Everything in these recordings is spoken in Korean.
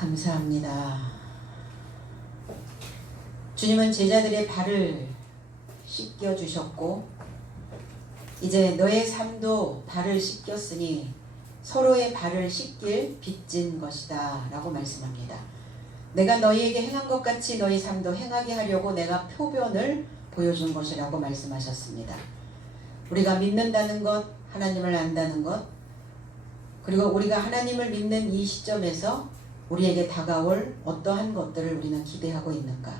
감사합니다. 주님은 제자들의 발을 씻겨주셨고 이제 너의 삶도 발을 씻겼으니 서로의 발을 씻길 빚진 것이다 라고 말씀합니다. 내가 너희에게 행한 것 같이 너희 삶도 행하게 하려고 내가 표변을 보여준 것이라고 말씀하셨습니다. 우리가 믿는다는 것, 하나님을 안다는 것, 그리고 우리가 하나님을 믿는 이 시점에서 우리에게 다가올 어떠한 것들을 우리는 기대하고 있는가.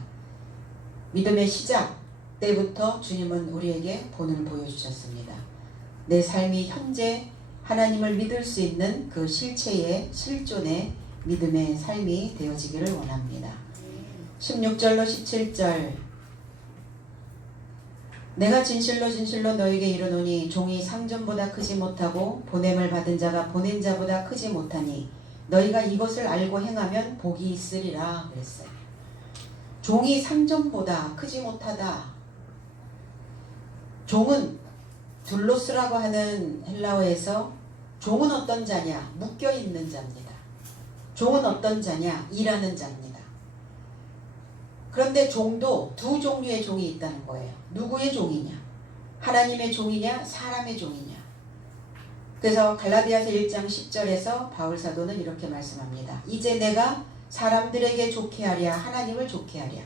믿음의 시작 때부터 주님은 우리에게 본을 보여주셨습니다. 내 삶이 현재 하나님을 믿을 수 있는 그 실체의 실존의 믿음의 삶이 되어지기를 원합니다. 16절로 17절 내가 진실로 진실로 너에게 이르노니 종이 상전보다 크지 못하고 보냄을 받은 자가 보낸 자보다 크지 못하니 너희가 이것을 알고 행하면 복이 있으리라 그랬어요. 종이 상전보다 크지 못하다. 종은 둘로스라고 하는 헬라어에서 종은 어떤 자냐? 묶여있는 자입니다. 종은 어떤 자냐? 일하는 자입니다. 그런데 종도 두 종류의 종이 있다는 거예요. 누구의 종이냐? 하나님의 종이냐? 사람의 종이냐? 그래서 갈라디아서 1장 10절에서 바울 사도는 이렇게 말씀합니다. 이제 내가 사람들에게 좋게 하랴 하나님을 좋게 하랴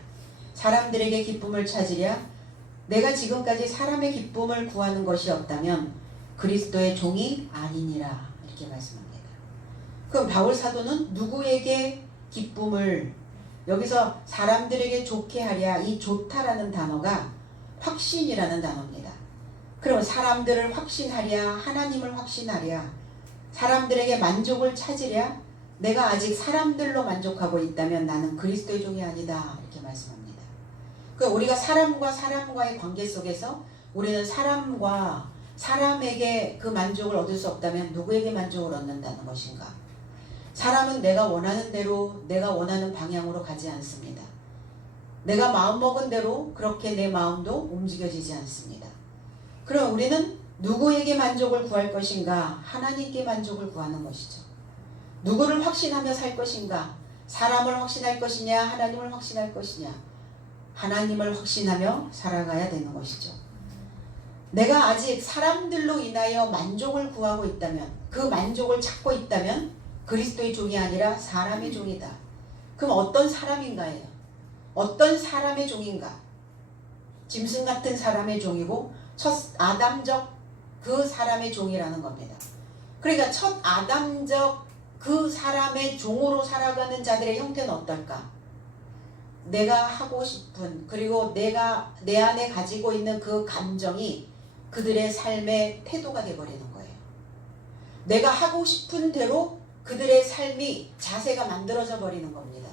사람들에게 기쁨을 찾으랴 내가 지금까지 사람의 기쁨을 구하는 것이 없다면 그리스도의 종이 아니니라 이렇게 말씀합니다. 그럼 바울 사도는 누구에게 기쁨을 여기서 사람들에게 좋게 하랴 이 좋다라는 단어가 확신이라는 단어입니다. 그럼 사람들을 확신하랴 하나님을 확신하랴 사람들에게 만족을 찾으랴 내가 아직 사람들로 만족하고 있다면 나는 그리스도의 종이 아니다 이렇게 말씀합니다. 그러니까 우리가 사람과 사람과의 관계 속에서 우리는 사람과 사람에게 그 만족을 얻을 수 없다면 누구에게 만족을 얻는다는 것인가? 사람은 내가 원하는 대로 내가 원하는 방향으로 가지 않습니다. 내가 마음먹은 대로 그렇게 내 마음도 움직여지지 않습니다. 그럼 우리는 누구에게 만족을 구할 것인가? 하나님께 만족을 구하는 것이죠. 누구를 확신하며 살 것인가? 사람을 확신할 것이냐? 하나님을 확신할 것이냐? 하나님을 확신하며 살아가야 되는 것이죠. 내가 아직 사람들로 인하여 만족을 구하고 있다면 그 만족을 찾고 있다면 그리스도의 종이 아니라 사람의 종이다. 그럼 어떤 사람인가예요? 어떤 사람의 종인가? 짐승 같은 사람의 종이고 첫 아담적 그 사람의 종이라는 겁니다. 그러니까 첫 아담적 그 사람의 종으로 살아가는 자들의 형태는 어떨까? 내가 하고 싶은 그리고 내가 내 안에 가지고 있는 그 감정이 그들의 삶의 태도가 되어버리는 거예요. 내가 하고 싶은 대로 그들의 삶이 자세가 만들어져 버리는 겁니다.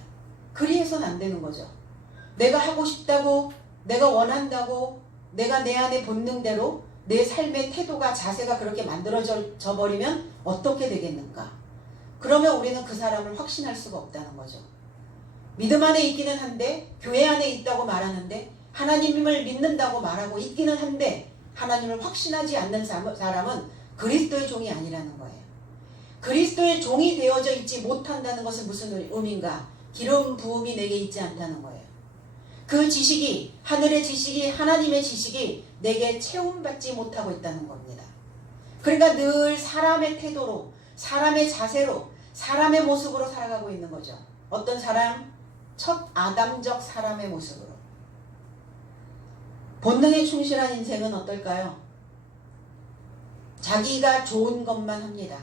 그리해서는 안 되는 거죠. 내가 하고 싶다고 내가 원한다고 내가 내 안의 본능대로 내 삶의 태도가 자세가 그렇게 만들어져 버리면 어떻게 되겠는가? 그러면 우리는 그 사람을 확신할 수가 없다는 거죠. 믿음 안에 있기는 한데 교회 안에 있다고 말하는데 하나님을 믿는다고 말하고 있기는 한데 하나님을 확신하지 않는 사람은 그리스도의 종이 아니라는 거예요. 그리스도의 종이 되어져 있지 못한다는 것은 무슨 의미인가? 기름 부음이 내게 있지 않다는 거예요. 그 지식이 하늘의 지식이 하나님의 지식이 내게 체험받지 못하고 있다는 겁니다. 그러니까 늘 사람의 태도로 사람의 자세로 사람의 모습으로 살아가고 있는 거죠. 어떤 사람? 첫 아담적 사람의 모습으로. 본능에 충실한 인생은 어떨까요? 자기가 좋은 것만 합니다.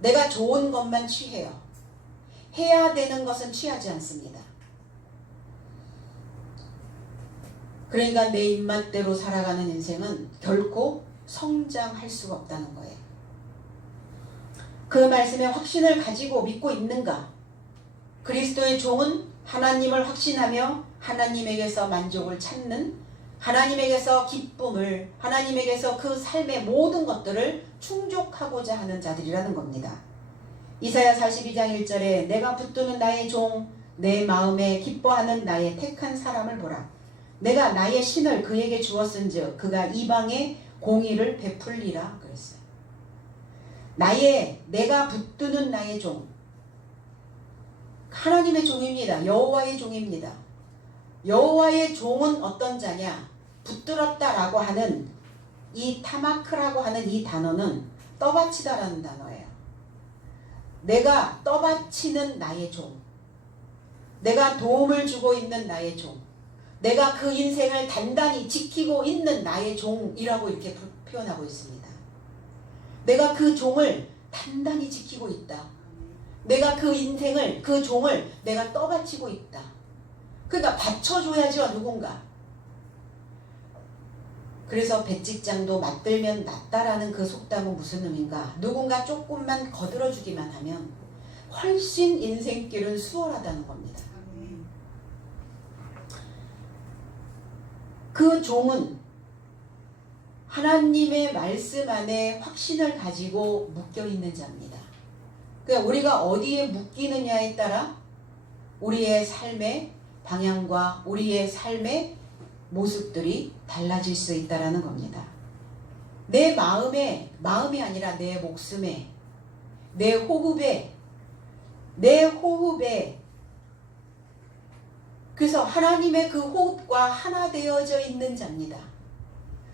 내가 좋은 것만 취해요. 해야 되는 것은 취하지 않습니다. 그러니까 내 입맛대로 살아가는 인생은 결코 성장할 수가 없다는 거예요. 그 말씀에 확신을 가지고 믿고 있는가? 그리스도의 종은 하나님을 확신하며 하나님에게서 만족을 찾는 하나님에게서 기쁨을 하나님에게서 그 삶의 모든 것들을 충족하고자 하는 자들이라는 겁니다. 이사야 42장 1절에 내가 붙드는 나의 종 내 마음에 기뻐하는 나의 택한 사람을 보라. 내가 나의 신을 그에게 주었은즉 그가 이방에 공의를 베풀리라 그랬어요. 내가 붙드는 나의 종 하나님의 종입니다. 여호와의 종입니다. 여호와의 종은 어떤 자냐? 붙들었다라고 하는 이 타마크라고 하는 이 단어는 떠받치다라는 단어예요. 내가 떠받치는 나의 종, 내가 도움을 주고 있는 나의 종, 내가 그 인생을 단단히 지키고 있는 나의 종이라고 이렇게 표현하고 있습니다. 내가 그 종을 단단히 지키고 있다. 내가 그 인생을, 그 종을 내가 떠받치고 있다. 그러니까 받쳐줘야죠, 누군가. 그래서 배찍장도 맞들면 낫다라는 그 속담은 무슨 의미인가? 누군가 조금만 거들어주기만 하면 훨씬 인생길은 수월하다는 겁니다. 그 종은 하나님의 말씀 안에 확신을 가지고 묶여있는 자입니다. 그러니까 우리가 어디에 묶이느냐에 따라 우리의 삶의 방향과 우리의 삶의 모습들이 달라질 수 있다는 겁니다. 내 마음이 아니라 내 목숨에, 내 호흡에, 그래서 하나님의 그 호흡과 하나 되어져 있는 자입니다.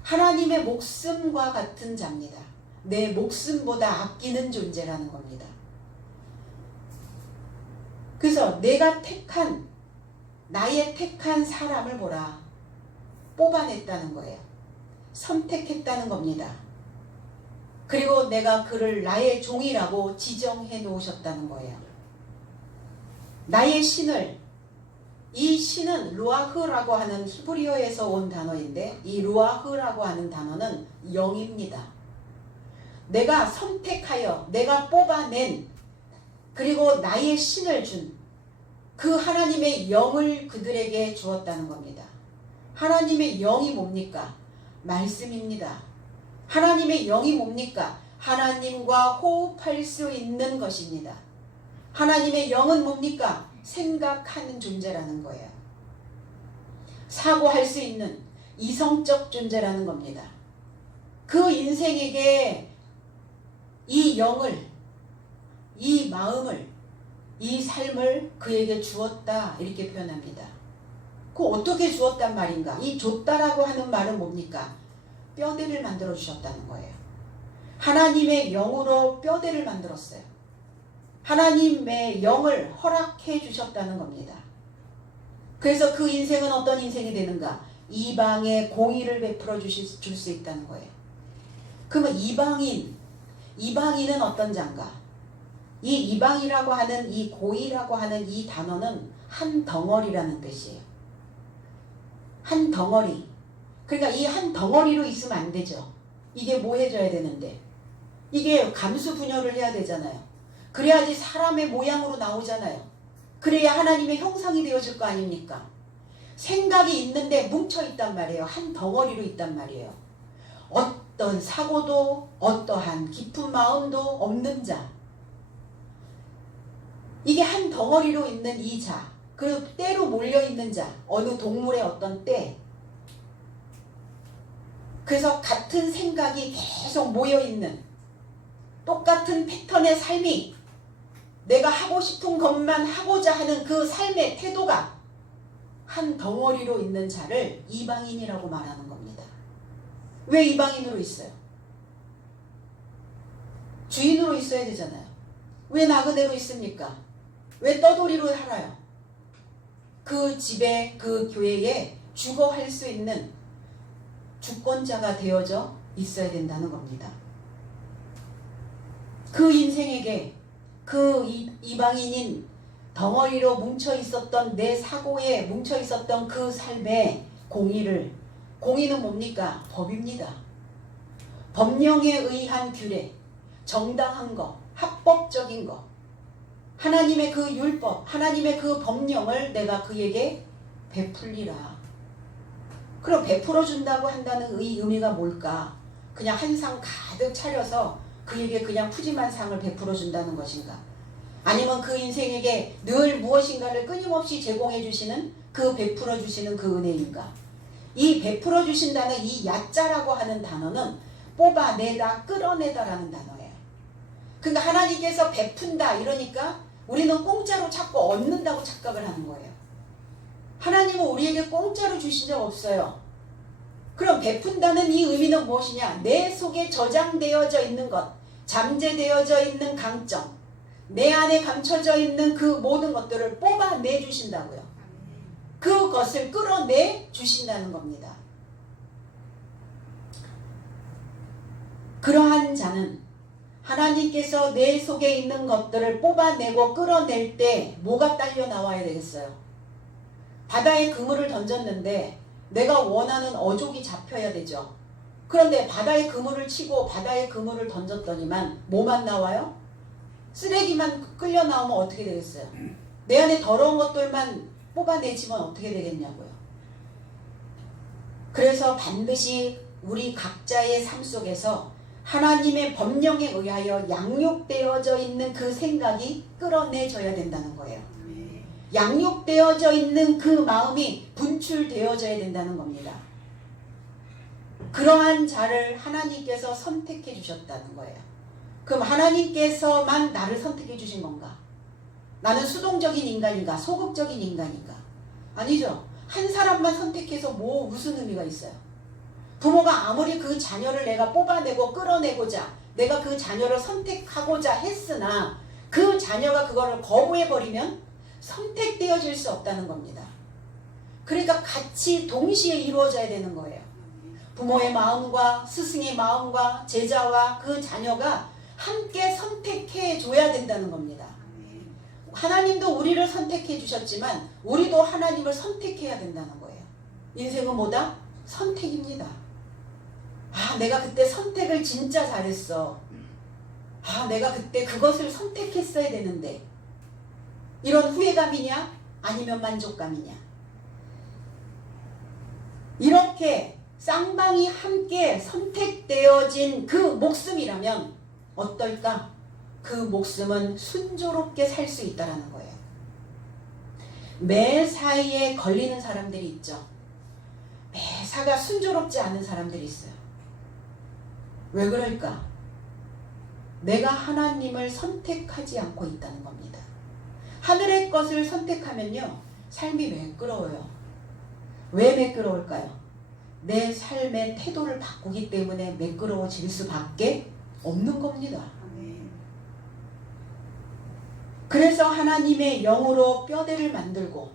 하나님의 목숨과 같은 자입니다. 내 목숨보다 아끼는 존재라는 겁니다. 그래서 나의 택한 사람을 보라. 뽑아냈다는 거예요. 선택했다는 겁니다. 그리고 내가 그를 나의 종이라고 지정해 놓으셨다는 거예요. 나의 신을, 이 신은 루아흐라고 하는 히브리어에서 온 단어인데 이 루아흐라고 하는 단어는 영입니다. 내가 선택하여 내가 뽑아낸 그리고 나의 신을 준 그 하나님의 영을 그들에게 주었다는 겁니다. 하나님의 영이 뭡니까? 말씀입니다. 하나님의 영이 뭡니까? 하나님과 호흡할 수 있는 것입니다. 하나님의 영은 뭡니까? 생각하는 존재라는 거예요. 사고할 수 있는 이성적 존재라는 겁니다. 그 인생에게 이 영을, 이 마음을, 이 삶을 그에게 주었다 이렇게 표현합니다. 그 어떻게 주었단 말인가? 이 줬다라고 하는 말은 뭡니까? 뼈대를 만들어 주셨다는 거예요. 하나님의 영으로 뼈대를 만들었어요. 하나님의 영을 허락해 주셨다는 겁니다. 그래서 그 인생은 어떤 인생이 되는가? 이방의 공의를 베풀어 줄 수 있다는 거예요. 그러면 이방인은 어떤 자인가? 이 이방이라고 하는 이 고의라고 하는 이 단어는 한 덩어리라는 뜻이에요. 한 덩어리. 그러니까 이 한 덩어리로 있으면 안 되죠. 이게 뭐 해줘야 되는데? 이게 감수 분열을 해야 되잖아요. 그래야지 사람의 모양으로 나오잖아요. 그래야 하나님의 형상이 되어질 거 아닙니까? 생각이 있는데 뭉쳐있단 말이에요. 한 덩어리로 있단 말이에요. 어떤 사고도 어떠한 깊은 마음도 없는 자. 이게 한 덩어리로 있는 이 자. 그리고 때로 몰려있는 자. 어느 동물의 어떤 때. 그래서 같은 생각이 계속 모여있는 똑같은 패턴의 삶이 내가 하고 싶은 것만 하고자 하는 그 삶의 태도가 한 덩어리로 있는 자를 이방인이라고 말하는 겁니다. 왜 이방인으로 있어요? 주인으로 있어야 되잖아요. 왜 나그네로 있습니까? 왜 떠돌이로 살아요? 그 집에, 그 교회에 주거할 수 있는 주권자가 되어져 있어야 된다는 겁니다. 그 인생에게 그 이방인인 덩어리로 뭉쳐있었던 내 사고에 뭉쳐있었던 그 삶의 공의는 뭡니까? 법입니다. 법령에 의한 규례, 정당한 거, 합법적인 거, 하나님의 그 율법, 하나님의 그 법령을 내가 그에게 베풀리라. 그럼 베풀어 준다고 한다는 이 의미가 뭘까? 그냥 한 상 가득 차려서 그에게 그냥 푸짐한 상을 베풀어 준다는 것인가? 아니면 그 인생에게 늘 무엇인가를 끊임없이 제공해 주시는 그 베풀어 주시는 그 은혜인가? 이 베풀어 주신다는 이 야자라고 하는 단어는 뽑아내다, 끌어내다라는 단어예요. 그러니까 하나님께서 베푼다 이러니까 우리는 공짜로 자꾸 얻는다고 착각을 하는 거예요. 하나님은 우리에게 공짜로 주신 적 없어요. 그럼 베푼다는 이 의미는 무엇이냐? 내 속에 저장되어져 있는 것, 잠재되어져 있는 강점, 내 안에 감춰져 있는 그 모든 것들을 뽑아내 주신다고요. 그것을 끌어내 주신다는 겁니다. 그러한 자는 하나님께서 내 속에 있는 것들을 뽑아내고 끌어낼 때 뭐가 딸려 나와야 되겠어요? 바다에 그물을 던졌는데 내가 원하는 어족이 잡혀야 되죠. 그런데 바다에 그물을 치고 바다에 그물을 던졌더니만 뭐만 나와요? 쓰레기만 끌려 나오면 어떻게 되겠어요? 내 안에 더러운 것들만 뽑아내지면 어떻게 되겠냐고요. 그래서 반드시 우리 각자의 삶 속에서 하나님의 법령에 의하여 양육되어져 있는 그 생각이 끌어내져야 된다는 거예요. 양육되어져 있는 그 마음이 분출되어져야 된다는 겁니다. 그러한 자를 하나님께서 선택해 주셨다는 거예요. 그럼 하나님께서만 나를 선택해 주신 건가? 나는 수동적인 인간인가? 소극적인 인간인가? 아니죠. 한 사람만 선택해서 무슨 의미가 있어요? 부모가 아무리 그 자녀를 내가 뽑아내고 끌어내고자 내가 그 자녀를 선택하고자 했으나 그 자녀가 그거를 거부해버리면 선택되어질 수 없다는 겁니다. 그러니까 같이 동시에 이루어져야 되는 거예요. 부모의 마음과 스승의 마음과 제자와 그 자녀가 함께 선택해 줘야 된다는 겁니다. 하나님도 우리를 선택해 주셨지만 우리도 하나님을 선택해야 된다는 거예요. 인생은 뭐다? 선택입니다. 내가 그때 선택을 진짜 잘했어. 내가 그때 그것을 선택했어야 되는데. 이런 후회감이냐? 아니면 만족감이냐? 이렇게 쌍방이 함께 선택되어진 그 목숨이라면 어떨까? 그 목숨은 순조롭게 살 수 있다는 거예요. 매사에 걸리는 사람들이 있죠. 매사가 순조롭지 않은 사람들이 있어요. 왜 그럴까? 내가 하나님을 선택하지 않고 있다는 겁니다. 하늘의 것을 선택하면요, 삶이 매끄러워요. 왜 매끄러울까요? 내 삶의 태도를 바꾸기 때문에 매끄러워질 수밖에 없는 겁니다. 그래서 하나님의 영으로 뼈대를 만들고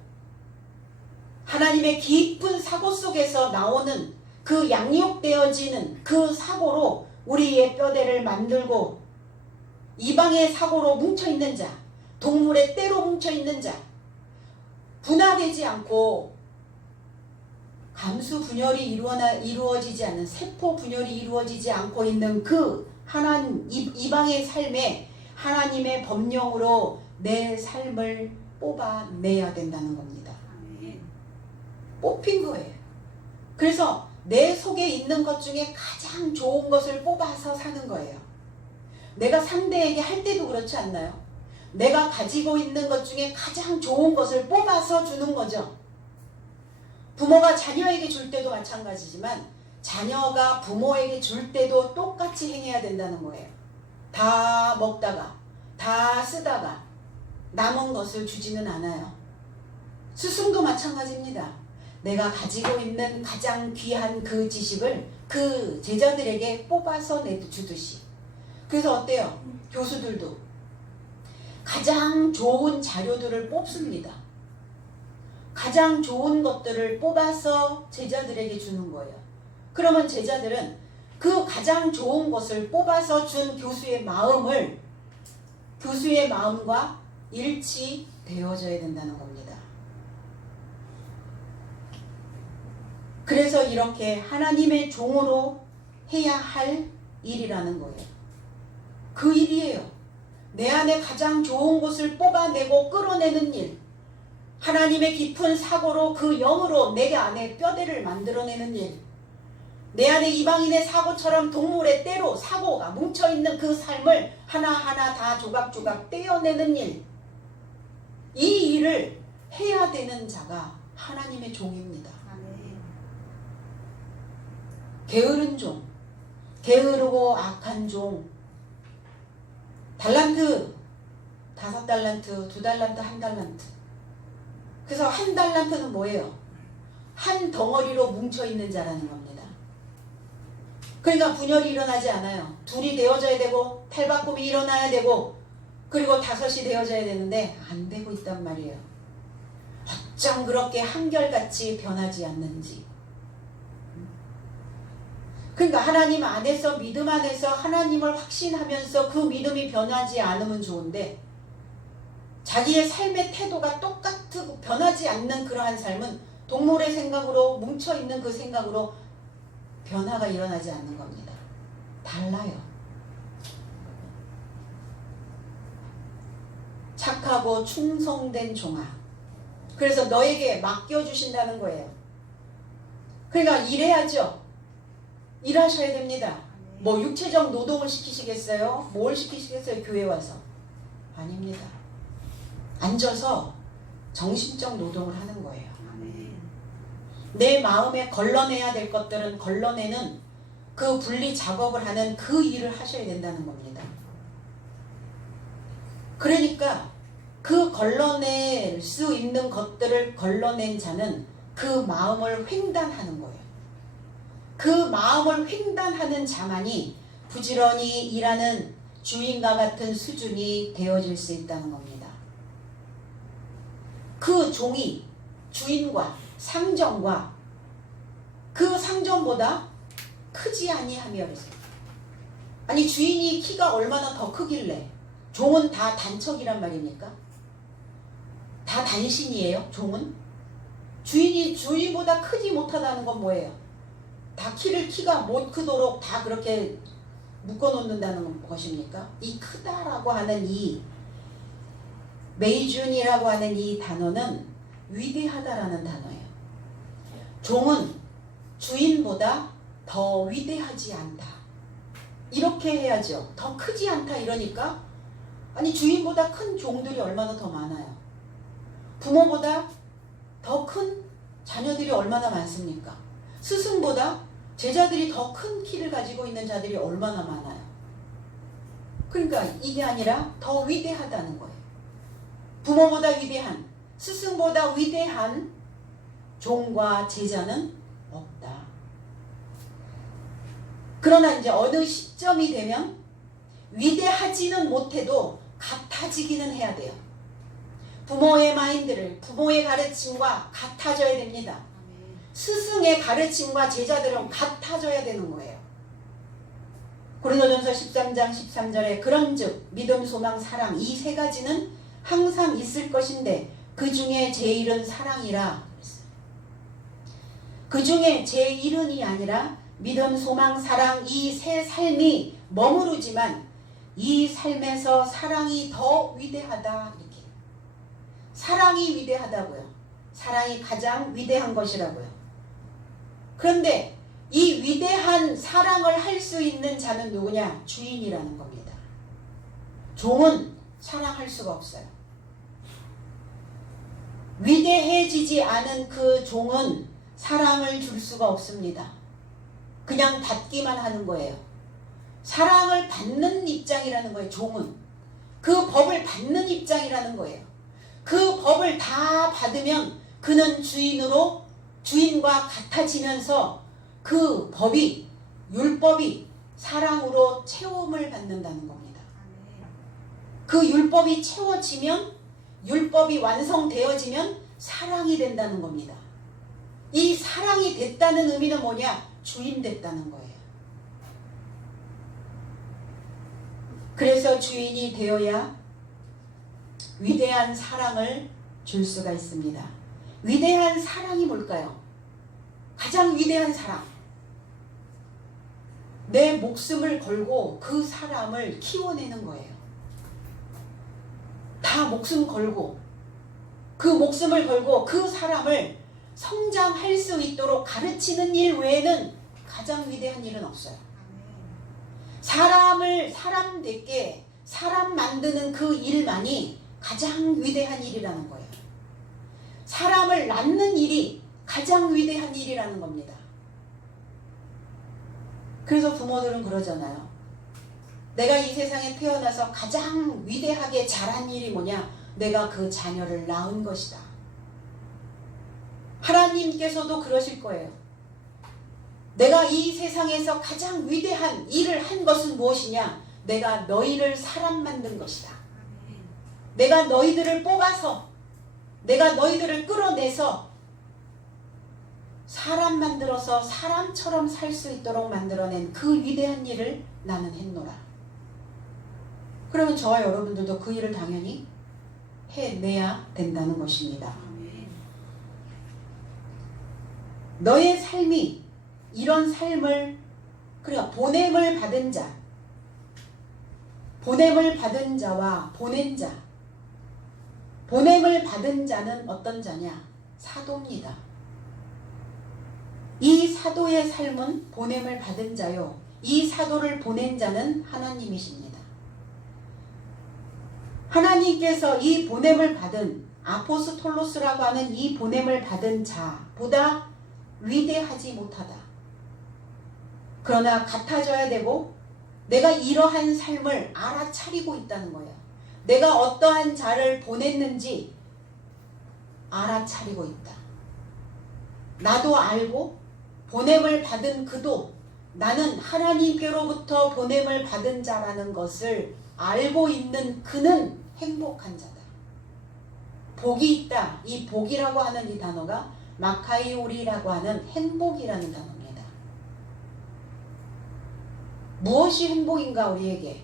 하나님의 깊은 사고 속에서 나오는 그 양육되어지는 그 사고로 우리의 뼈대를 만들고 이방의 사고로 뭉쳐있는 자, 동물의 때로 뭉쳐있는 자, 분화되지 않고 감수 분열이 이루어지지 않는 세포 분열이 이루어지지 않고 있는 그 이방의 삶에 하나님의 법령으로 내 삶을 뽑아내야 된다는 겁니다. 뽑힌 거예요. 그래서 내 속에 있는 것 중에 가장 좋은 것을 뽑아서 사는 거예요. 내가 상대에게 할 때도 그렇지 않나요? 내가 가지고 있는 것 중에 가장 좋은 것을 뽑아서 주는 거죠. 부모가 자녀에게 줄 때도 마찬가지지만 자녀가 부모에게 줄 때도 똑같이 행해야 된다는 거예요. 다 먹다가 다 쓰다가 남은 것을 주지는 않아요. 스승도 마찬가지입니다. 내가 가지고 있는 가장 귀한 그 지식을 그 제자들에게 뽑아서 주듯이. 그래서 어때요? 교수들도 가장 좋은 자료들을 뽑습니다. 가장 좋은 것들을 뽑아서 제자들에게 주는 거예요. 그러면 제자들은 그 가장 좋은 것을 뽑아서 준 교수의 마음과 일치되어져야 된다는 겁니다. 그래서 이렇게 하나님의 종으로 해야 할 일이라는 거예요. 그 일이에요. 내 안에 가장 좋은 것을 뽑아내고 끌어내는 일, 하나님의 깊은 사고로 그 영으로 내 안에 뼈대를 만들어내는 일, 내 안에 이방인의 사고처럼 동물의 때로 사고가 뭉쳐있는 그 삶을 하나하나 다 조각조각 떼어내는 일, 이 일을 해야 되는 자가 하나님의 종입니다. 게으른 종, 게으르고 악한 종, 달란트 5달란트, 2달란트, 1달란트. 그래서 1달란트는 뭐예요? 한 덩어리로 뭉쳐있는 자라는 겁니다. 그러니까 분열이 일어나지 않아요. 둘이 되어져야 되고 탈바꿈이 일어나야 되고 그리고 5이 되어져야 되는데 안 되고 있단 말이에요. 어쩜 그렇게 한결같이 변하지 않는지. 그러니까 하나님 안에서 믿음 안에서 하나님을 확신하면서 그 믿음이 변하지 않으면 좋은데 자기의 삶의 태도가 똑같고 변하지 않는 그러한 삶은 동물의 생각으로 뭉쳐있는 그 생각으로 변화가 일어나지 않는 겁니다. 달라요. 착하고 충성된 종아. 그래서 너에게 맡겨주신다는 거예요. 그러니까 일해야죠. 일하셔야 됩니다. 뭐 육체적 노동을 시키시겠어요? 뭘 시키시겠어요? 교회 와서. 아닙니다. 앉아서 정신적 노동을 하는 거예요. 내 마음에 걸러내야 될 것들은 걸러내는 그 분리 작업을 하는 그 일을 하셔야 된다는 겁니다. 그러니까 그 걸러낼 수 있는 것들을 걸러낸 자는 그 마음을 횡단하는 거예요. 그 마음을 횡단하는 자만이 부지런히 일하는 주인과 같은 수준이 되어질 수 있다는 겁니다. 그 종이 주인과 상전과 그 상전보다 크지 아니하며 그랬어요. 아니 주인이 키가 얼마나 더 크길래 종은 다 단척이란 말입니까? 다 단신이에요 종은? 주인이 주인보다 크지 못하다는 건 뭐예요? 다 키가 못 크도록 다 그렇게 묶어놓는다는 것입니까? 이 크다라고 하는 이 메이준이라고 하는 이 단어는 위대하다라는 단어예요. 종은 주인보다 더 위대하지 않다. 이렇게 해야죠. 더 크지 않다 이러니까 아니 주인보다 큰 종들이 얼마나 더 많아요. 부모보다 더 큰 자녀들이 얼마나 많습니까? 스승보다 제자들이 더 큰 키를 가지고 있는 자들이 얼마나 많아요. 그러니까 이게 아니라 더 위대하다는 거예요. 부모보다 위대한, 스승보다 위대한 종과 제자는 없다. 그러나 이제 어느 시점이 되면 위대하지는 못해도 같아지기는 해야 돼요. 부모의 마인드를, 부모의 가르침과 같아져야 됩니다. 스승의 가르침과 제자들은 같아져야 되는 거예요. 고린도전서 13장 13절에 그런즉 믿음, 소망, 사랑 이 세 가지는 항상 있을 것인데 그 중에 제일은 사랑이라 그랬어요. 그 중에 제일은이 아니라 믿음, 소망, 사랑 이 세 삶이 머무르지만 이 삶에서 사랑이 더 위대하다 이렇게. 사랑이 위대하다고요. 사랑이 가장 위대한 것이라고요. 그런데 이 위대한 사랑을 할 수 있는 자는 누구냐? 주인이라는 겁니다. 종은 사랑할 수가 없어요. 위대해지지 않은 그 종은 사랑을 줄 수가 없습니다. 그냥 받기만 하는 거예요. 사랑을 받는 입장이라는 거예요. 종은. 그 법을 받는 입장이라는 거예요. 그 법을 다 받으면 그는 주인과 같아지면서 그 법이 율법이 사랑으로 채움을 받는다는 겁니다. 그 율법이 채워지면 율법이 완성되어지면 사랑이 된다는 겁니다. 이 사랑이 됐다는 의미는 뭐냐? 주인 됐다는 거예요. 그래서 주인이 되어야 위대한 사랑을 줄 수가 있습니다. 위대한 사랑이 뭘까요? 가장 위대한 사랑. 내 목숨을 걸고 그 사람을 키워내는 거예요. 다 목숨 걸고 그 목숨을 걸고 그 사람을 성장할 수 있도록 가르치는 일 외에는 가장 위대한 일은 없어요. 사람답게 사람 만드는 그 일만이 가장 위대한 일이라는 거예요. 사람을 낳는 일이 가장 위대한 일이라는 겁니다. 그래서 부모들은 그러잖아요. 내가 이 세상에 태어나서 가장 위대하게 잘한 일이 뭐냐? 내가 그 자녀를 낳은 것이다. 하나님께서도 그러실 거예요. 내가 이 세상에서 가장 위대한 일을 한 것은 무엇이냐? 내가 너희를 사람 만든 것이다. 내가 너희들을 뽑아서, 내가 너희들을 끌어내서 사람 만들어서 사람처럼 살 수 있도록 만들어낸 그 위대한 일을 나는 했노라. 그러면 저와 여러분들도 그 일을 당연히 해내야 된다는 것입니다. 너의 삶이 이런 삶을, 그러니까 보냄을 받은 자, 보냄을 받은 자와 보낸 자, 보냄을 받은 자는 어떤 자냐? 사도입니다. 이 사도의 삶은 보냄을 받은 자요, 이 사도를 보낸 자는 하나님이십니다. 하나님께서 이 보냄을 받은 아포스톨로스라고 하는 이 보냄을 받은 자보다 위대하지 못하다. 그러나 같아져야 되고 내가 이러한 삶을 알아차리고 있다는 거예요. 내가 어떠한 자를 보냈는지 알아차리고 있다. 나도 알고 보냄을 받은 그도 나는 하나님께로부터 보냄을 받은 자라는 것을 알고 있는 그는 행복한 자다. 복이 있다. 이 복이라고 하는 이 단어가 마카이오리라고 하는 행복이라는 단어입니다. 무엇이 행복인가 우리에게?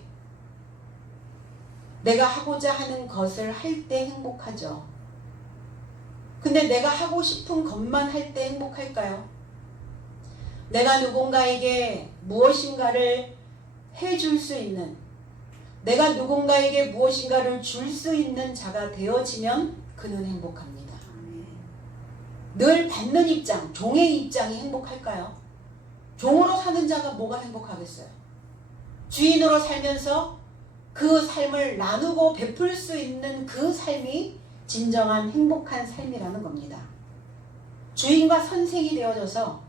내가 하고자 하는 것을 할 때 행복하죠. 근데 내가 하고 싶은 것만 할 때 행복할까요? 내가 누군가에게 무엇인가를 해줄 수 있는, 내가 누군가에게 무엇인가를 줄 수 있는 자가 되어지면 그는 행복합니다. 늘 받는 입장, 종의 입장이 행복할까요? 종으로 사는 자가 뭐가 행복하겠어요? 주인으로 살면서 그 삶을 나누고 베풀 수 있는 그 삶이 진정한 행복한 삶이라는 겁니다. 주인과 선생이 되어져서,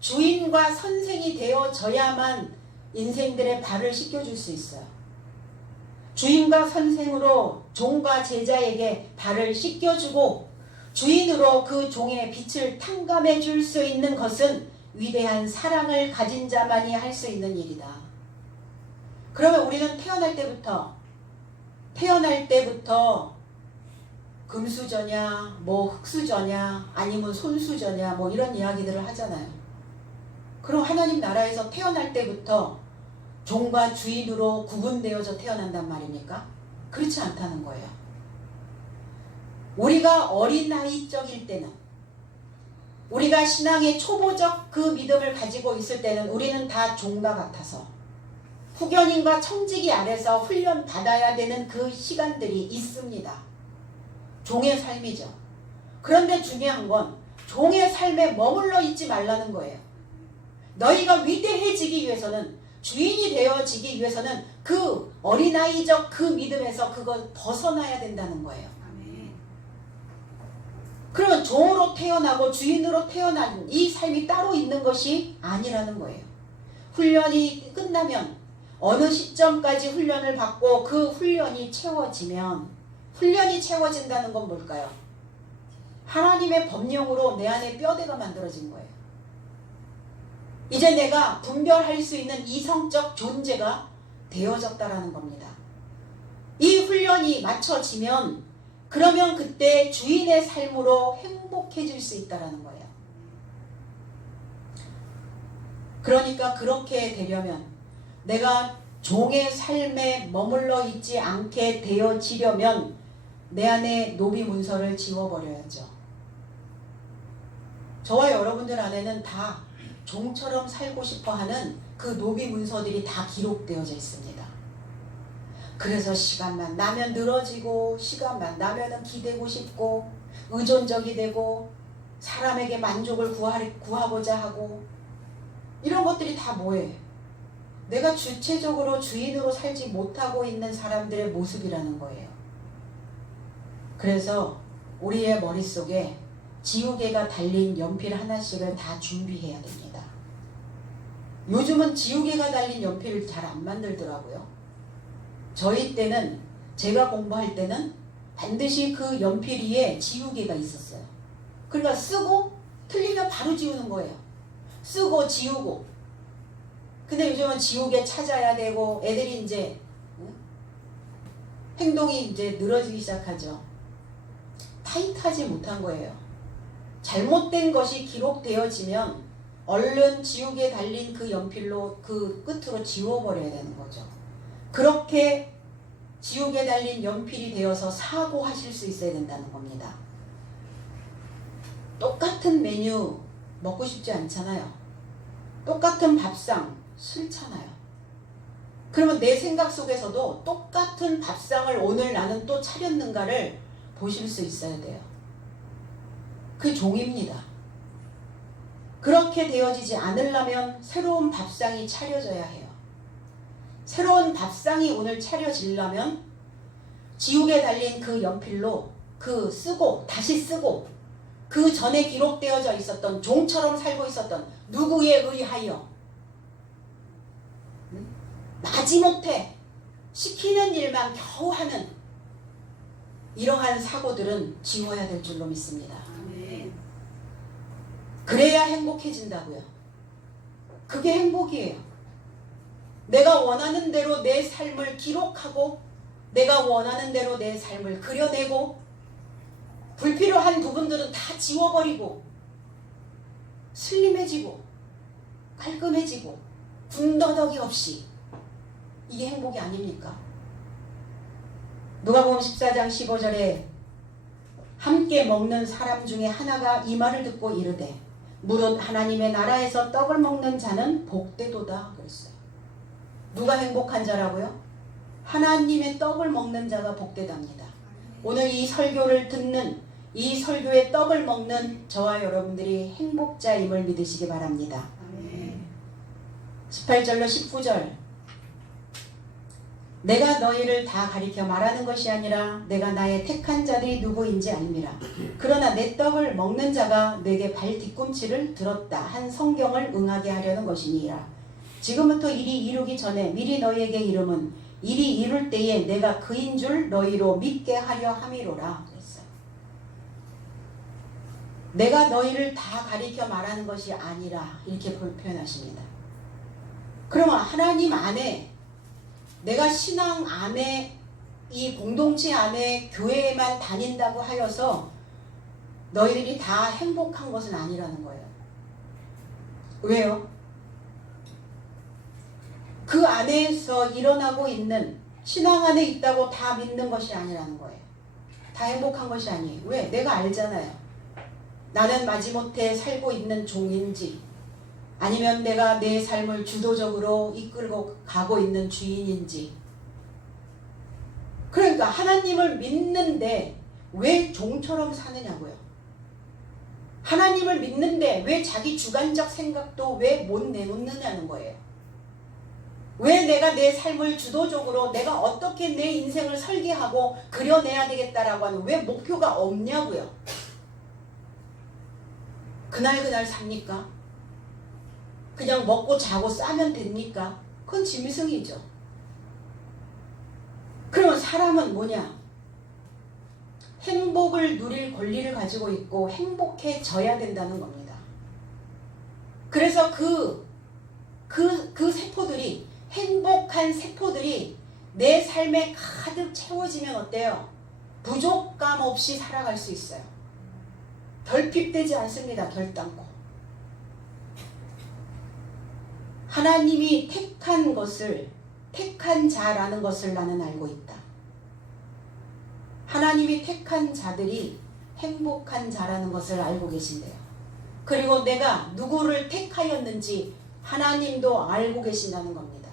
주인과 선생이 되어져야만 인생들의 발을 씻겨줄 수 있어요. 주인과 선생으로 종과 제자에게 발을 씻겨주고 주인으로 그 종의 빛을 탕감해 줄 수 있는 것은 위대한 사랑을 가진 자만이 할 수 있는 일이다. 그러면 우리는 태어날 때부터 금수저냐, 뭐 흙수저냐, 아니면 손수저냐, 뭐 이런 이야기들을 하잖아요. 그럼 하나님 나라에서 태어날 때부터 종과 주인으로 구분되어져 태어난단 말입니까? 그렇지 않다는 거예요. 우리가 어린아이적일 때는, 우리가 신앙의 초보적 그 믿음을 가지고 있을 때는 우리는 다 종과 같아서 후견인과 청지기 아래서 훈련 받아야 되는 그 시간들이 있습니다. 종의 삶이죠. 그런데 중요한 건 종의 삶에 머물러 있지 말라는 거예요. 너희가 위대해지기 위해서는, 주인이 되어지기 위해서는 그 어린아이적 그 믿음에서 그걸 벗어나야 된다는 거예요. 그러면 종으로 태어나고 주인으로 태어난 이 삶이 따로 있는 것이 아니라는 거예요. 훈련이 끝나면 어느 시점까지 훈련을 받고 그 훈련이 채워지면, 훈련이 채워진다는 건 뭘까요? 하나님의 법령으로 내 안에 뼈대가 만들어진 거예요. 이제 내가 분별할 수 있는 이성적 존재가 되어졌다라는 겁니다. 이 훈련이 맞춰지면 그러면 그때 주인의 삶으로 행복해질 수 있다라는 거예요. 그러니까 그렇게 되려면, 내가 종의 삶에 머물러 있지 않게 되어지려면 내 안에 노비 문서를 지워버려야죠. 저와 여러분들 안에는 다 종처럼 살고 싶어하는 그 노비 문서들이 다 기록되어져 있습니다. 그래서 시간만 나면 늘어지고, 시간만 나면은 기대고 싶고, 의존적이 되고, 사람에게 만족을 구하고자 하고, 이런 것들이 다 뭐예요? 내가 주체적으로 주인으로 살지 못하고 있는 사람들의 모습이라는 거예요. 그래서 우리의 머릿속에 지우개가 달린 연필 하나씩을 다 준비해야 됩니다. 요즘은 지우개가 달린 연필을 잘 안 만들더라고요. 저희 때는, 제가 공부할 때는 반드시 그 연필 위에 지우개가 있었어요. 그러니까 쓰고 틀리면 바로 지우는 거예요. 쓰고 지우고. 근데 요즘은 지우개 찾아야 되고 애들이 이제 행동이 이제 늘어지기 시작하죠. 타이트하지 못한 거예요. 잘못된 것이 기록되어지면 얼른 지우개 달린 그 연필로 그 끝으로 지워버려야 되는 거죠. 그렇게 지우개 달린 연필이 되어서 사고하실 수 있어야 된다는 겁니다. 똑같은 메뉴 먹고 싶지 않잖아요. 똑같은 밥상 싫잖아요. 그러면 내 생각 속에서도 똑같은 밥상을 오늘 나는 또 차렸는가를 보실 수 있어야 돼요. 그 종입니다. 그렇게 되어지지 않으려면 새로운 밥상이 차려져야 해요. 새로운 밥상이 오늘 차려지려면 지우개 달린 그 연필로 그 쓰고 다시 쓰고 그 전에 기록되어져 있었던 종처럼 살고 있었던 누구에 의하여 마지못해 시키는 일만 겨우 하는 이러한 사고들은 지워야 될 줄로 믿습니다. 그래야 행복해진다고요. 그게 행복이에요. 내가 원하는 대로 내 삶을 기록하고 내가 원하는 대로 내 삶을 그려내고 불필요한 부분들은 다 지워버리고 슬림해지고 깔끔해지고 군더더기 없이 이게 행복이 아닙니까? 누가복음 14장 15절에 함께 먹는 사람 중에 하나가 이 말을 듣고 이르되 무릇 하나님의 나라에서 떡을 먹는 자는 복되도다 그랬어요. 누가 행복한 자라고요? 하나님의 떡을 먹는 자가 복되답니다. 오늘 이 설교를 듣는 이 설교의 떡을 먹는 저와 여러분들이 행복자임을 믿으시기 바랍니다. 18절로 19절 내가 너희를 다 가리켜 말하는 것이 아니라 내가 나의 택한 자들이 누구인지 알미라. 그러나 내 떡을 먹는 자가 내게 발 뒤꿈치를 들었다 한 성경을 응하게 하려는 것이니라. 지금부터 일이 이루기 전에 미리 너희에게 이름은 일이 이룰 때에 내가 그인 줄 너희로 믿게 하려 함이로라 그랬어요. 내가 너희를 다 가리켜 말하는 것이 아니라 이렇게 표현하십니다. 그러면 하나님 안에 내가 신앙 안에 이 공동체 안에 교회에만 다닌다고 하여서 너희들이 다 행복한 것은 아니라는 거예요. 왜요? 그 안에서 일어나고 있는 신앙 안에 있다고 다 믿는 것이 아니라는 거예요. 다 행복한 것이 아니에요. 왜? 내가 알잖아요. 나는 마지못해 살고 있는 종인지 아니면 내가 내 삶을 주도적으로 이끌고 가고 있는 주인인지. 그러니까 하나님을 믿는데 왜 종처럼 사느냐고요. 하나님을 믿는데 왜 자기 주관적 생각도 왜 못 내놓느냐는 거예요. 왜 내가 내 삶을 주도적으로 내가 어떻게 내 인생을 설계하고 그려내야 되겠다라고 하는 왜 목표가 없냐고요. 그날 삽니까? 그냥 먹고 자고 싸면 됩니까? 그건 짐승이죠. 그러면 사람은 뭐냐? 행복을 누릴 권리를 가지고 있고 행복해져야 된다는 겁니다. 그래서 그 세포들이 행복한 세포들이 내 삶에 가득 채워지면 어때요? 부족감 없이 살아갈 수 있어요. 결핍되지 않습니다. 결단코. 하나님이 택한 것을 택한 자라는 것을 나는 알고 있다. 하나님이 택한 자들이 행복한 자라는 것을 알고 계신대요. 그리고 내가 누구를 택하였는지 하나님도 알고 계신다는 겁니다.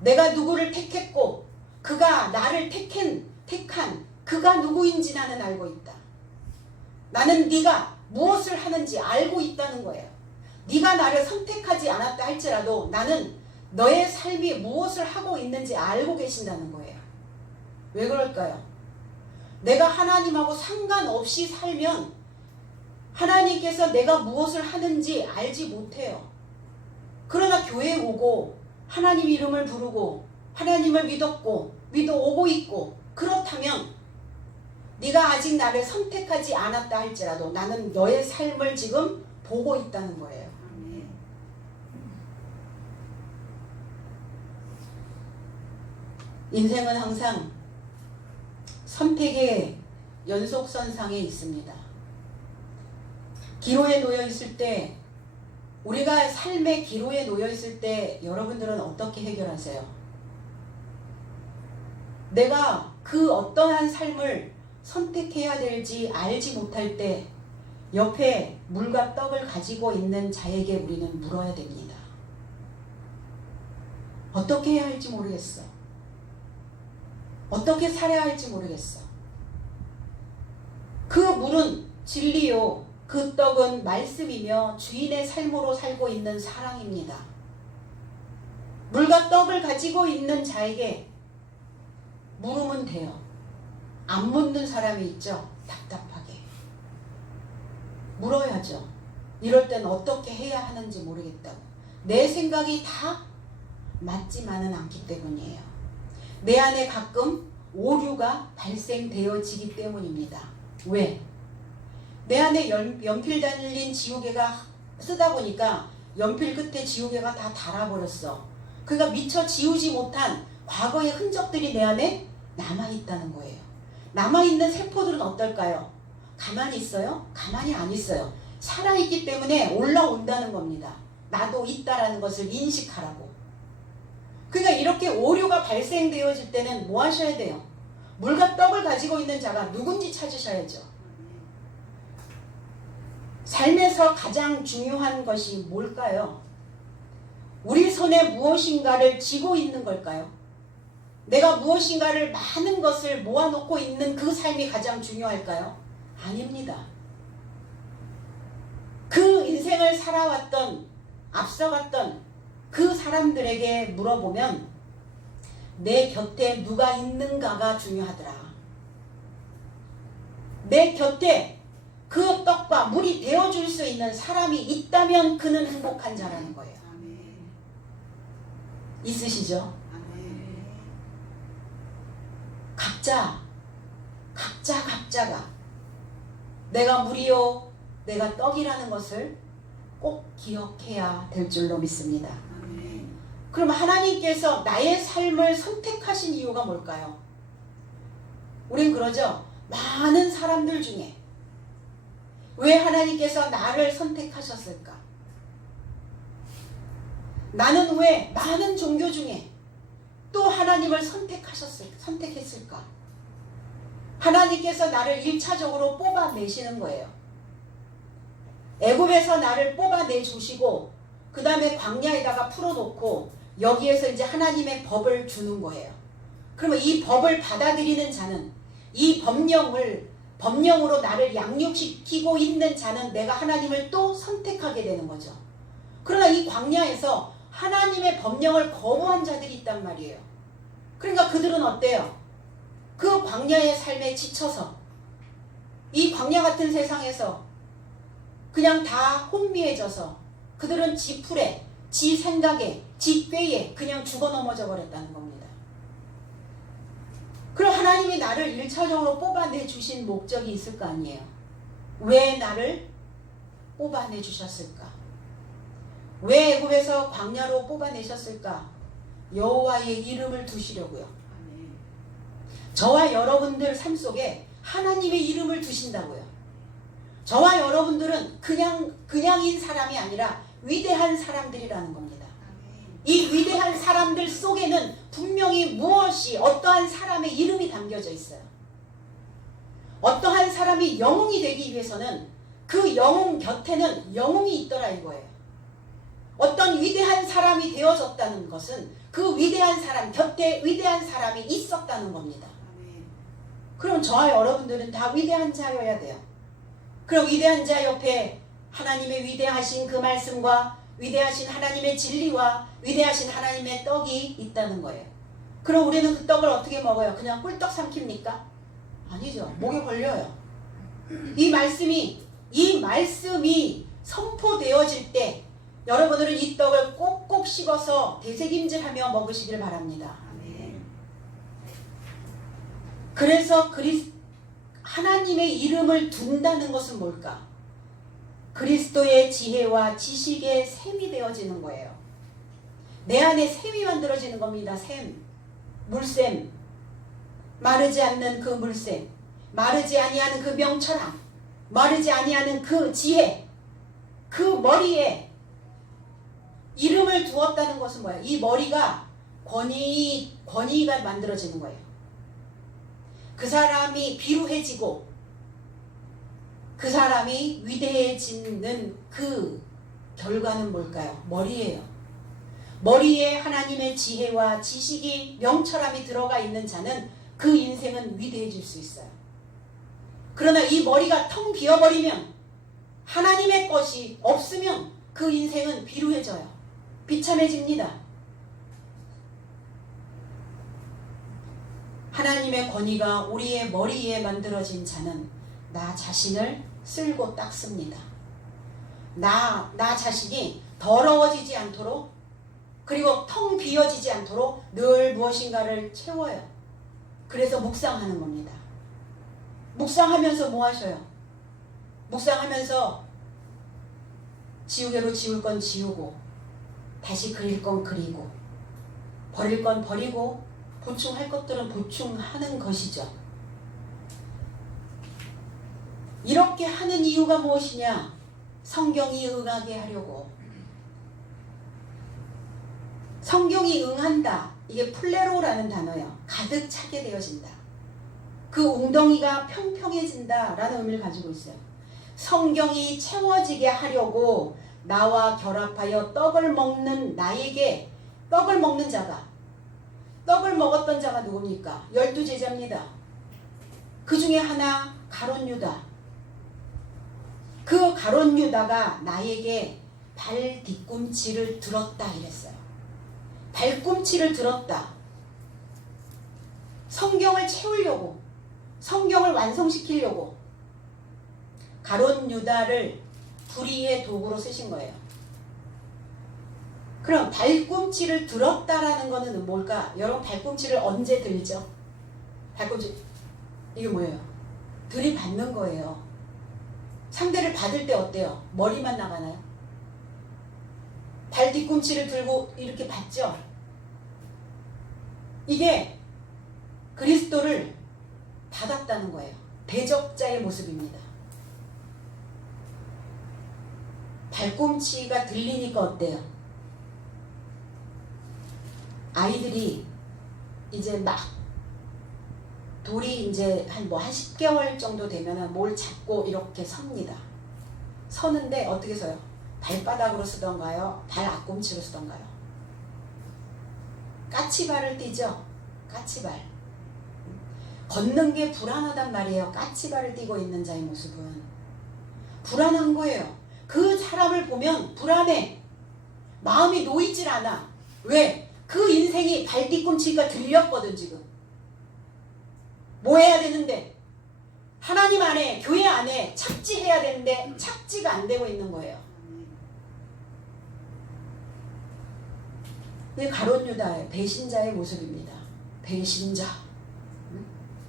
내가 누구를 택했고 그가 나를 택한 그가 누구인지 나는 알고 있다. 나는 네가 무엇을 하는지 알고 있다는 거예요. 네가 나를 선택하지 않았다 할지라도 나는 너의 삶이 무엇을 하고 있는지 알고 계신다는 거예요. 왜 그럴까요? 내가 하나님하고 상관없이 살면 하나님께서 내가 무엇을 하는지 알지 못해요. 그러나 교회에 오고 하나님 이름을 부르고 하나님을 믿어 오고 있고, 그렇다면 네가 아직 나를 선택하지 않았다 할지라도 나는 너의 삶을 지금 보고 있다는 거예요. 인생은 항상 선택의 연속선상에 있습니다. 기로에 놓여 있을 때, 우리가 삶의 기로에 놓여 있을 때 여러분들은 어떻게 해결하세요? 내가 그 어떠한 삶을 선택해야 될지 알지 못할 때 옆에 물과 떡을 가지고 있는 자에게 우리는 물어야 됩니다. 어떻게 해야 할지 모르겠어. 어떻게 살아야 할지 모르겠어. 그 물은 진리요, 그 떡은 말씀이며 주인의 삶으로 살고 있는 사랑입니다. 물과 떡을 가지고 있는 자에게 물으면 돼요. 안 묻는 사람이 있죠. 답답하게 물어야죠. 이럴 땐 어떻게 해야 하는지 모르겠다고. 내 생각이 다 맞지만은 않기 때문이에요. 내 안에 가끔 오류가 발생되어지기 때문입니다. 왜? 내 안에 연필 달린 지우개가 쓰다 보니까 연필 끝에 지우개가 다 닳아버렸어. 그러니까 미처 지우지 못한 과거의 흔적들이 내 안에 남아있다는 거예요. 남아있는 세포들은 어떨까요? 가만히 있어요? 가만히 안 있어요. 살아있기 때문에 올라온다는 겁니다. 나도 있다라는 것을 인식하라고. 그러니까 이렇게 오류가 발생되어질 때는 뭐 하셔야 돼요? 물과 떡을 가지고 있는 자가 누군지 찾으셔야죠. 삶에서 가장 중요한 것이 뭘까요? 우리 손에 무엇인가를 쥐고 있는 걸까요? 내가 무엇인가를 많은 것을 모아놓고 있는 그 삶이 가장 중요할까요? 아닙니다. 그 인생을 살아왔던, 앞서갔던 그 사람들에게 물어보면 내 곁에 누가 있는가가 중요하더라. 내 곁에 그 떡과 물이 되어줄 수 있는 사람이 있다면 그는 행복한 자라는 거예요. 있으시죠? 각자가 내가 물이요, 내가 떡이라는 것을 꼭 기억해야 될 줄로 믿습니다. 그럼 하나님께서 나의 삶을 선택하신 이유가 뭘까요? 우린 그러죠. 많은 사람들 중에 왜 하나님께서 나를 선택하셨을까? 나는 왜 많은 종교 중에 또 하나님을 선택했을까? 하나님께서 나를 1차적으로 뽑아내시는 거예요. 애굽에서 나를 뽑아내 주시고 그 다음에 광야에다가 풀어놓고 여기에서 이제 하나님의 법을 주는 거예요. 그러면 이 법을 받아들이는 자는, 이 법령으로 나를 양육시키고 있는 자는 내가 하나님을 또 선택하게 되는 거죠. 그러나 이 광야에서 하나님의 법령을 거부한 자들이 있단 말이에요. 그러니까 그들은 어때요? 그 광야의 삶에 지쳐서 이 광야 같은 세상에서 그냥 다 혼미해져서 그들은 지 풀에, 지 생각에, 지 꾀에 그냥 죽어 넘어져 버렸다는 겁니다. 그럼 하나님이 나를 1차적으로 뽑아내 주신 목적이 있을 거 아니에요. 왜 나를 뽑아내 주셨을까? 왜 애굽에서 광야로 뽑아내셨을까? 여호와의 이름을 두시려고요. 저와 여러분들 삶 속에 하나님의 이름을 두신다고요. 저와 여러분들은 그냥인 사람이 아니라 위대한 사람들이라는 겁니다. 이 위대한 사람들 속에는 분명히 무엇이, 어떠한 사람의 이름이 담겨져 있어요. 어떠한 사람이 영웅이 되기 위해서는 그 영웅 곁에는 영웅이 있더라 이거예요. 어떤 위대한 사람이 되어졌다는 것은 그 위대한 사람 곁에 위대한 사람이 있었다는 겁니다. 그럼 저와 여러분들은 다 위대한 자여야 돼요. 그럼 위대한 자 옆에 하나님의 위대하신 그 말씀과 위대하신 하나님의 진리와 위대하신 하나님의 떡이 있다는 거예요. 그럼 우리는 그 떡을 어떻게 먹어요? 그냥 꿀떡 삼킵니까? 아니죠. 목에 걸려요. 이 말씀이 선포되어질 때 여러분들은 이 떡을 꼭꼭 씹어서 되새김질하며 먹으시길 바랍니다. 그래서 하나님의 이름을 둔다는 것은 뭘까? 그리스도의 지혜와 지식의 샘이 되어지는 거예요. 내 안에 샘이 만들어지는 겁니다. 샘, 물샘, 마르지 않는 그 물샘, 마르지 아니하는 그 명철함, 마르지 아니하는 그 지혜, 그 머리에 이름을 두었다는 것은 뭐예요? 이 머리가 권위가 만들어지는 거예요. 그 사람이 비루해지고 그 사람이 위대해지는 그 결과는 뭘까요? 머리예요. 머리에 하나님의 지혜와 지식이 명철함이 들어가 있는 자는 그 인생은 위대해질 수 있어요. 그러나 이 머리가 텅 비어버리면, 하나님의 것이 없으면 그 인생은 비루해져요. 비참해집니다. 하나님의 권위가 우리의 머리에 만들어진 자는 나 자신을 쓸고 닦습니다. 나 자신이 더러워지지 않도록, 그리고 텅 비어지지 않도록 늘 무엇인가를 채워요. 그래서 묵상하는 겁니다. 묵상하면서 뭐 하셔요? 묵상하면서 지우개로 지울 건 지우고, 다시 그릴 건 그리고, 버릴 건 버리고, 보충할 것들은 보충하는 것이죠. 이렇게 하는 이유가 무엇이냐? 성경이 응하게 하려고. 성경이 응한다. 이게 플레로라는 단어예요. 가득 차게 되어진다. 그 웅덩이가 평평해진다 라는 의미를 가지고 있어요. 성경이 채워지게 하려고 나와 결합하여 떡을 먹는 나에게, 떡을 먹는 자가, 떡을 먹었던 자가 누굽니까? 12제자입니다. 그 중에 하나 가룟 유다. 그 가룟 유다가 나에게 발 뒤꿈치를 들었다 이랬어요. 발꿈치를 들었다. 성경을 채우려고, 성경을 완성시키려고 가룟 유다를 불의의 도구로 쓰신 거예요. 그럼 발꿈치를 들었다라는 거는 뭘까? 여러분 발꿈치를 언제 들죠? 발꿈치, 이게 뭐예요? 들이받는 거예요. 상대를 받을 때 어때요? 머리만 나가나요? 발 뒤꿈치를 들고 이렇게 받죠? 이게 그리스도를 받았다는 거예요. 대적자의 모습입니다. 발꿈치가 들리니까 어때요? 아이들이 이제 막 돌이 이제 한 10개월 정도 되면은 뭘 잡고 이렇게 섭니다. 서는데 어떻게 서요? 발바닥으로 쓰던가요? 발 앞꿈치로 쓰던가요? 까치발을 띄죠? 까치발. 걷는 게 불안하단 말이에요. 까치발을 띄고 있는 자의 모습은. 불안한 거예요. 그 사람을 보면 불안해. 마음이 놓이질 않아. 왜? 그 인생이 발 뒤꿈치가 들렸거든 지금. 뭐 해야 되는데? 하나님 안에, 교회 안에 착지해야 되는데 착지가 안 되고 있는 거예요. 이게 가룟 유다의 배신자의 모습입니다. 배신자.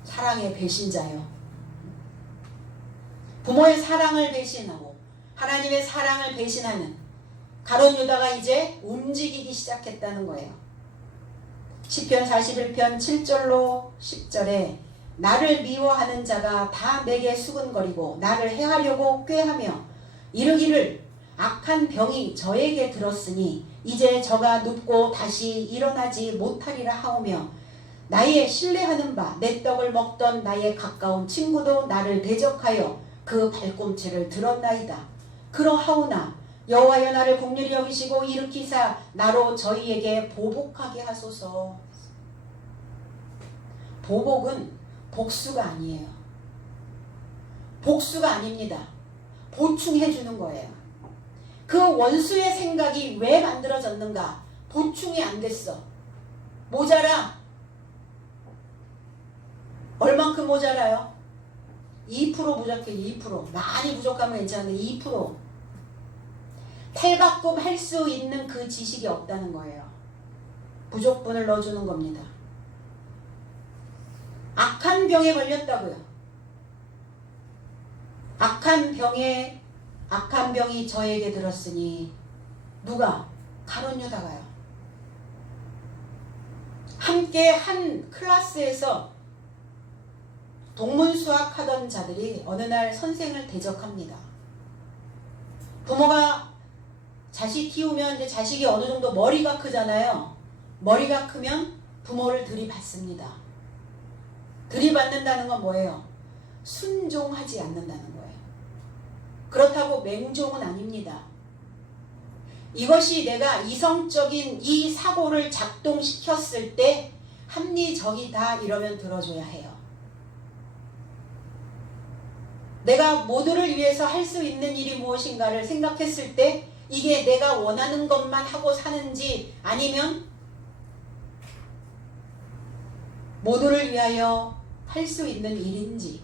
사랑의 배신자요. 부모의 사랑을 배신하고 하나님의 사랑을 배신하는 가룟 유다가 이제 움직이기 시작했다는 거예요. 시편 41편 7절로 10절에 나를 미워하는 자가 다 내게 수근거리고 나를 해하려고 꾀하며 이르기를 악한 병이 저에게 들었으니 이제 저가 눕고 다시 일어나지 못하리라 하오며 나의 신뢰하는 바 내 떡을 먹던 나의 가까운 친구도 나를 대적하여 그 발꿈치를 들었나이다. 그러하오나 여호와여 나를 긍휼히 여기시고 일으키사 나로 저희에게 보복하게 하소서. 보복은 복수가 아니에요. 복수가 아닙니다. 보충해 주는 거예요. 그 원수의 생각이 왜 만들어졌는가? 보충이 안 됐어. 모자라. 얼만큼 모자라요? 2% 부족해. 2%. 많이 부족하면 괜찮은데 2%. 탈바꿈할 수 있는 그 지식이 없다는 거예요. 부족분을 넣어주는 겁니다. 악한 병에 걸렸다고요. 악한 병이 저에게 들었으니 누가? 가룟 유다가요. 함께 한 클래스에서 동문수학 하던 자들이 어느 날 선생을 대적합니다. 부모가 자식 키우면 이제 자식이 어느 정도 머리가 크잖아요. 머리가 크면 부모를 들이받습니다. 들이받는다는 건 뭐예요? 순종하지 않는다는 거예요. 그렇다고 맹종은 아닙니다. 이것이 내가 이성적인 이 사고를 작동시켰을 때 합리적이다 이러면 들어줘야 해요. 내가 모두를 위해서 할 수 있는 일이 무엇인가를 생각했을 때 이게 내가 원하는 것만 하고 사는지 아니면 모두를 위하여 할 수 있는 일인지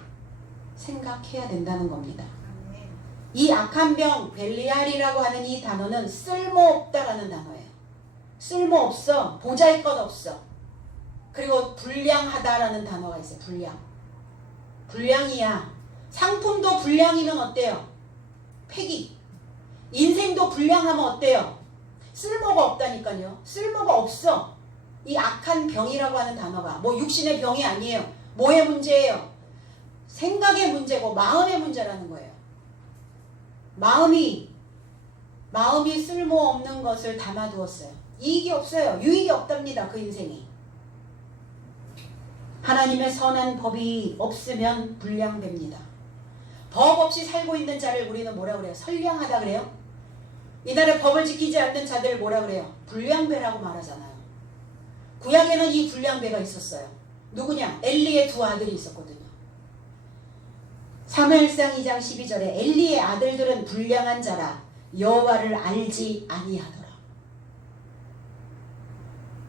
생각해야 된다는 겁니다. 이 악한 병 벨리알이라고 하는 이 단어는 쓸모없다라는 단어예요. 쓸모없어, 보잘것없어. 그리고 불량하다라는 단어가 있어요. 불량이야. 상품도 불량이면 어때요? 폐기. 인생도 불량하면 어때요? 쓸모가 없다니까요. 쓸모가 없어. 이 악한 병이라고 하는 단어가 뭐 육신의 병이 아니에요. 뭐의 문제예요? 생각의 문제고 마음의 문제라는 거예요. 마음이 쓸모없는 것을 담아두었어요. 이익이 없어요. 유익이 없답니다. 그 인생이. 하나님의 선한 법이 없으면 불량됩니다. 법 없이 살고 있는 자를 우리는 뭐라 그래요? 선량하다 그래요? 이날에 법을 지키지 않는 자들을 뭐라 그래요? 불량배라고 말하잖아요. 구약에는 이 불량배가 있었어요. 누구냐? 엘리의 두 아들이 있었거든요. 사무엘상 2장 12절에 엘리의 아들들은 불량한 자라 여호와를 알지 아니하더라.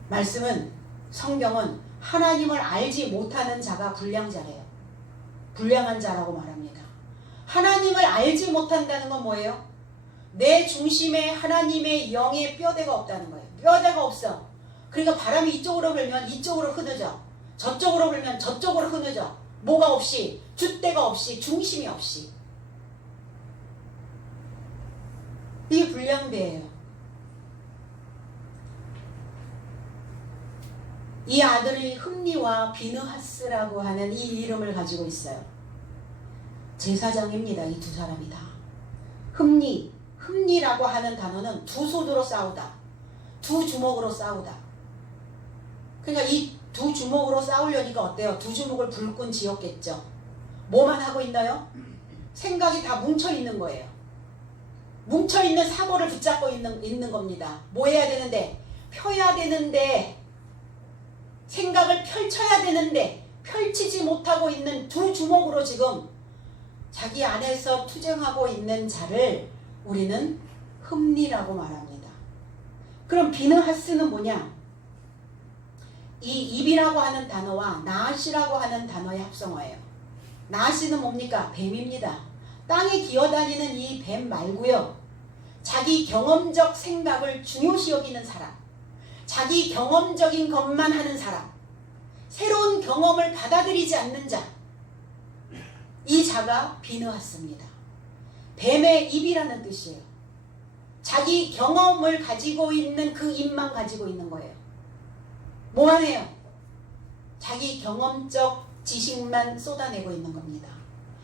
말씀은 성경은 하나님을 알지 못하는 자가 불량자래요. 불량한 자라고 말합니다. 하나님을 알지 못한다는 건 뭐예요? 내 중심에 하나님의 영의 뼈대가 없다는 거예요. 뼈대가 없어. 그러니까 바람이 이쪽으로 불면 이쪽으로 흐느져. 저쪽으로 불면 저쪽으로 흐느져. 뭐가 없이, 줏대가 없이, 중심이 없이. 이게 불량배예요. 이 아들이 흠니와 비느하스라고 하는 이 이름을 가지고 있어요. 제사장입니다. 이 두 사람이 다. 흠니라고 하는 단어는 두 손으로 싸우다. 두 주먹으로 싸우다. 그러니까 이 두 주먹으로 싸우려니까 어때요? 두 주먹을 불끈 쥐었겠죠. 뭐만 하고 있나요? 생각이 다 뭉쳐있는 거예요. 뭉쳐있는 사고를 붙잡고 있는 겁니다. 뭐 해야 되는데? 펴야 되는데, 생각을 펼쳐야 되는데 펼치지 못하고 있는 두 주먹으로 지금 자기 안에서 투쟁하고 있는 자를 우리는 흠니라고 말합니다. 그럼 비느하스는 뭐냐? 이 입이라고 하는 단어와 나앗이라고 하는 단어의 합성어예요. 나앗이는 뭡니까? 뱀입니다. 땅에 기어다니는 이 뱀 말고요. 자기 경험적 생각을 중요시 여기는 사람, 자기 경험적인 것만 하는 사람, 새로운 경험을 받아들이지 않는 자, 이 자가 비느하스입니다. 뱀의 입이라는 뜻이에요. 자기 경험을 가지고 있는 그 입만 가지고 있는 거예요. 뭐하네요? 자기 경험적 지식만 쏟아내고 있는 겁니다.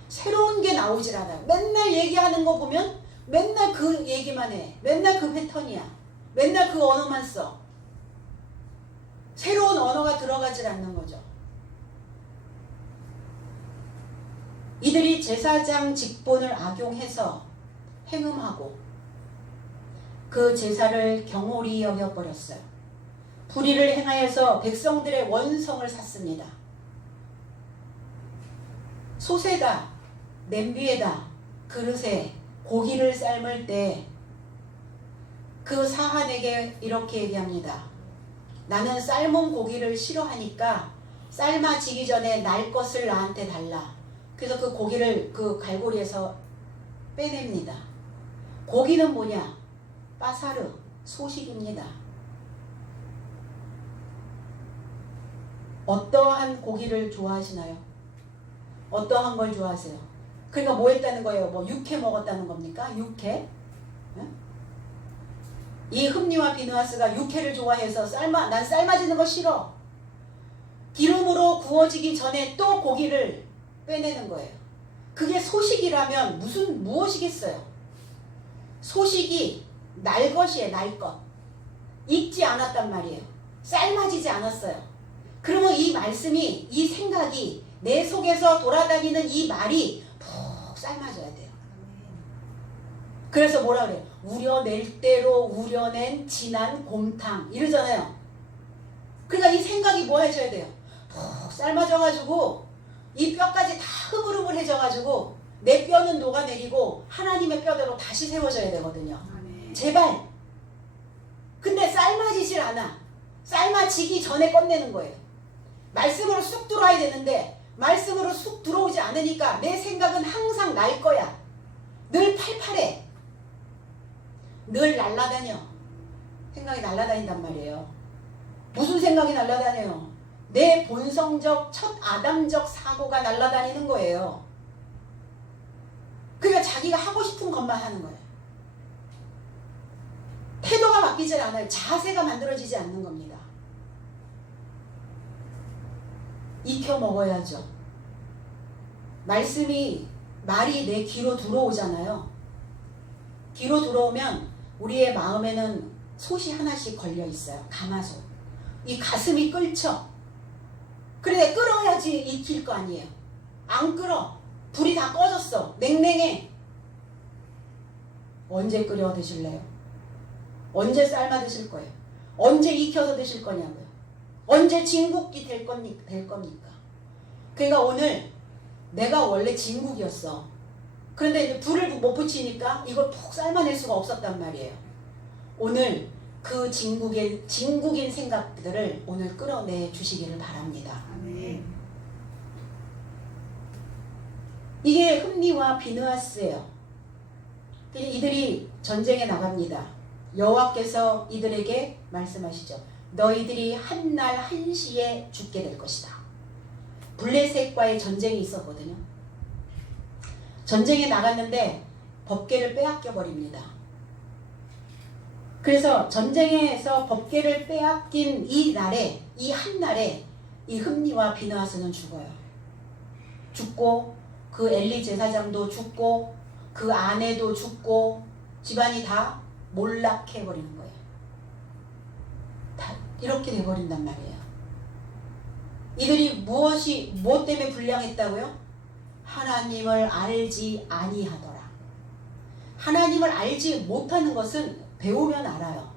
새로운 게 나오질 않아요. 맨날 얘기하는 거 보면 맨날 그 얘기만 해. 맨날 그 패턴이야. 맨날 그 언어만 써. 새로운 언어가 들어가질 않는 거죠. 이들이 제사장 직분을 악용해서 행음하고 그 제사를 경홀히 여겨버렸어요. 불의를 행하여서 백성들의 원성을 샀습니다. 솥에다, 냄비에다, 그릇에 고기를 삶을 때 그 사한에게 이렇게 얘기합니다. 나는 삶은 고기를 싫어하니까 삶아지기 전에 날 것을 나한테 달라. 그래서 그 고기를 그 갈고리에서 빼냅니다. 고기는 뭐냐? 빠사르, 소식입니다. 어떠한 고기를 좋아하시나요? 어떠한 걸 좋아하세요? 그러니까 뭐 했다는 거예요? 뭐 육회 먹었다는 겁니까? 육회? 응? 이 흠니와 비느하스가 육회를 좋아해서 난 삶아지는 거 싫어. 기름으로 구워지기 전에 또 고기를 빼내는 거예요. 그게 소식이라면 무엇이겠어요? 소식이 날 것이에요. 날 것. 익지 않았단 말이에요. 삶아지지 않았어요. 그러면 이 말씀이, 이 생각이, 내 속에서 돌아다니는 이 말이 푹 삶아져야 돼요. 그래서 뭐라 그래요? 우려낼 대로 우려낸 진한 곰탕 이러잖아요. 그러니까 이 생각이 뭐 해줘야 돼요? 푹 삶아져가지고 이 뼈까지 다 흐물흐물해져가지고 내 뼈는 녹아내리고 하나님의 뼈대로 다시 세워져야 되거든요. 제발. 근데 삶아지질 않아. 삶아지기 전에 꺼내는 거예요. 말씀으로 쑥 들어와야 되는데 말씀으로 쑥 들어오지 않으니까 내 생각은 항상 날 거야. 늘 팔팔해. 늘 날아다녀. 생각이 날아다닌단 말이에요. 무슨 생각이 날아다녀요? 내 본성적 첫 아담적 사고가 날아다니는 거예요. 그러니까 자기가 하고 싶은 것만 하는 거예요. 태도가 바뀌지 않아요. 자세가 만들어지지 않는 겁니다. 익혀 먹어야죠. 말이 내 귀로 들어오잖아요. 귀로 들어오면 우리의 마음에는 솥이 하나씩 걸려 있어요. 가마솥. 이 가슴이 끓죠. 그래 끓어야지 익힐 거 아니에요. 안 끓어. 불이 다 꺼졌어. 냉랭해. 언제 끓여 드실래요? 언제 삶아 드실 거예요? 언제 익혀서 드실 거냐고요? 언제 진국이 될 겁니까? 그러니까 오늘 내가 원래 진국이었어. 그런데 이제 불을 못 붙이니까 이걸 푹 삶아낼 수가 없었단 말이에요. 오늘 그 진국인 생각들을 오늘 끌어내 주시기를 바랍니다. 아멘. 이게 흠니와 비느하스예요. 이들이 전쟁에 나갑니다. 여호와께서 이들에게 말씀하시죠. 너희들이 한 날 한시에 죽게 될 것이다. 블레셋과의 전쟁이 있었거든요. 전쟁에 나갔는데 법궤를 빼앗겨 버립니다. 그래서 전쟁에서 법궤를 빼앗긴 이 날에, 이 한 날에 이 흠니와 비느하스는 죽어요. 죽고 그 엘리 제사장도 죽고 그 아내도 죽고 집안이 다 몰락해 버리는 거예요. 다 이렇게 돼버린단 말이에요. 이들이 무엇 때문에 불량했다고요? 하나님을 알지 아니하더라. 하나님을 알지 못하는 것은 배우면 알아요.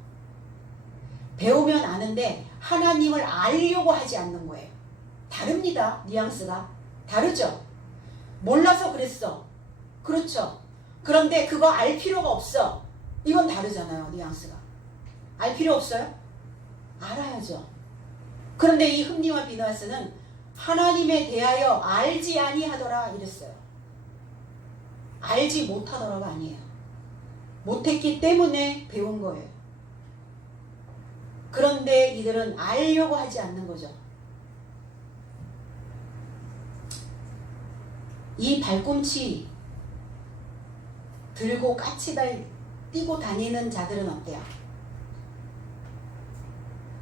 배우면 아는데 하나님을 알려고 하지 않는 거예요. 다릅니다. 뉘앙스가 다르죠. 몰라서 그랬어. 그렇죠. 그런데 그거 알 필요가 없어. 이건 다르잖아요. 뉘앙스가. 알 필요 없어요? 알아야죠. 그런데 이 흠니와 비느하스는 하나님에 대하여 알지 아니하더라 이랬어요. 알지 못하더라가 아니에요. 못했기 때문에 배운 거예요. 그런데 이들은 알려고 하지 않는 거죠. 이 발꿈치 들고 까치발 뛰고 다니는 자들은 어때요?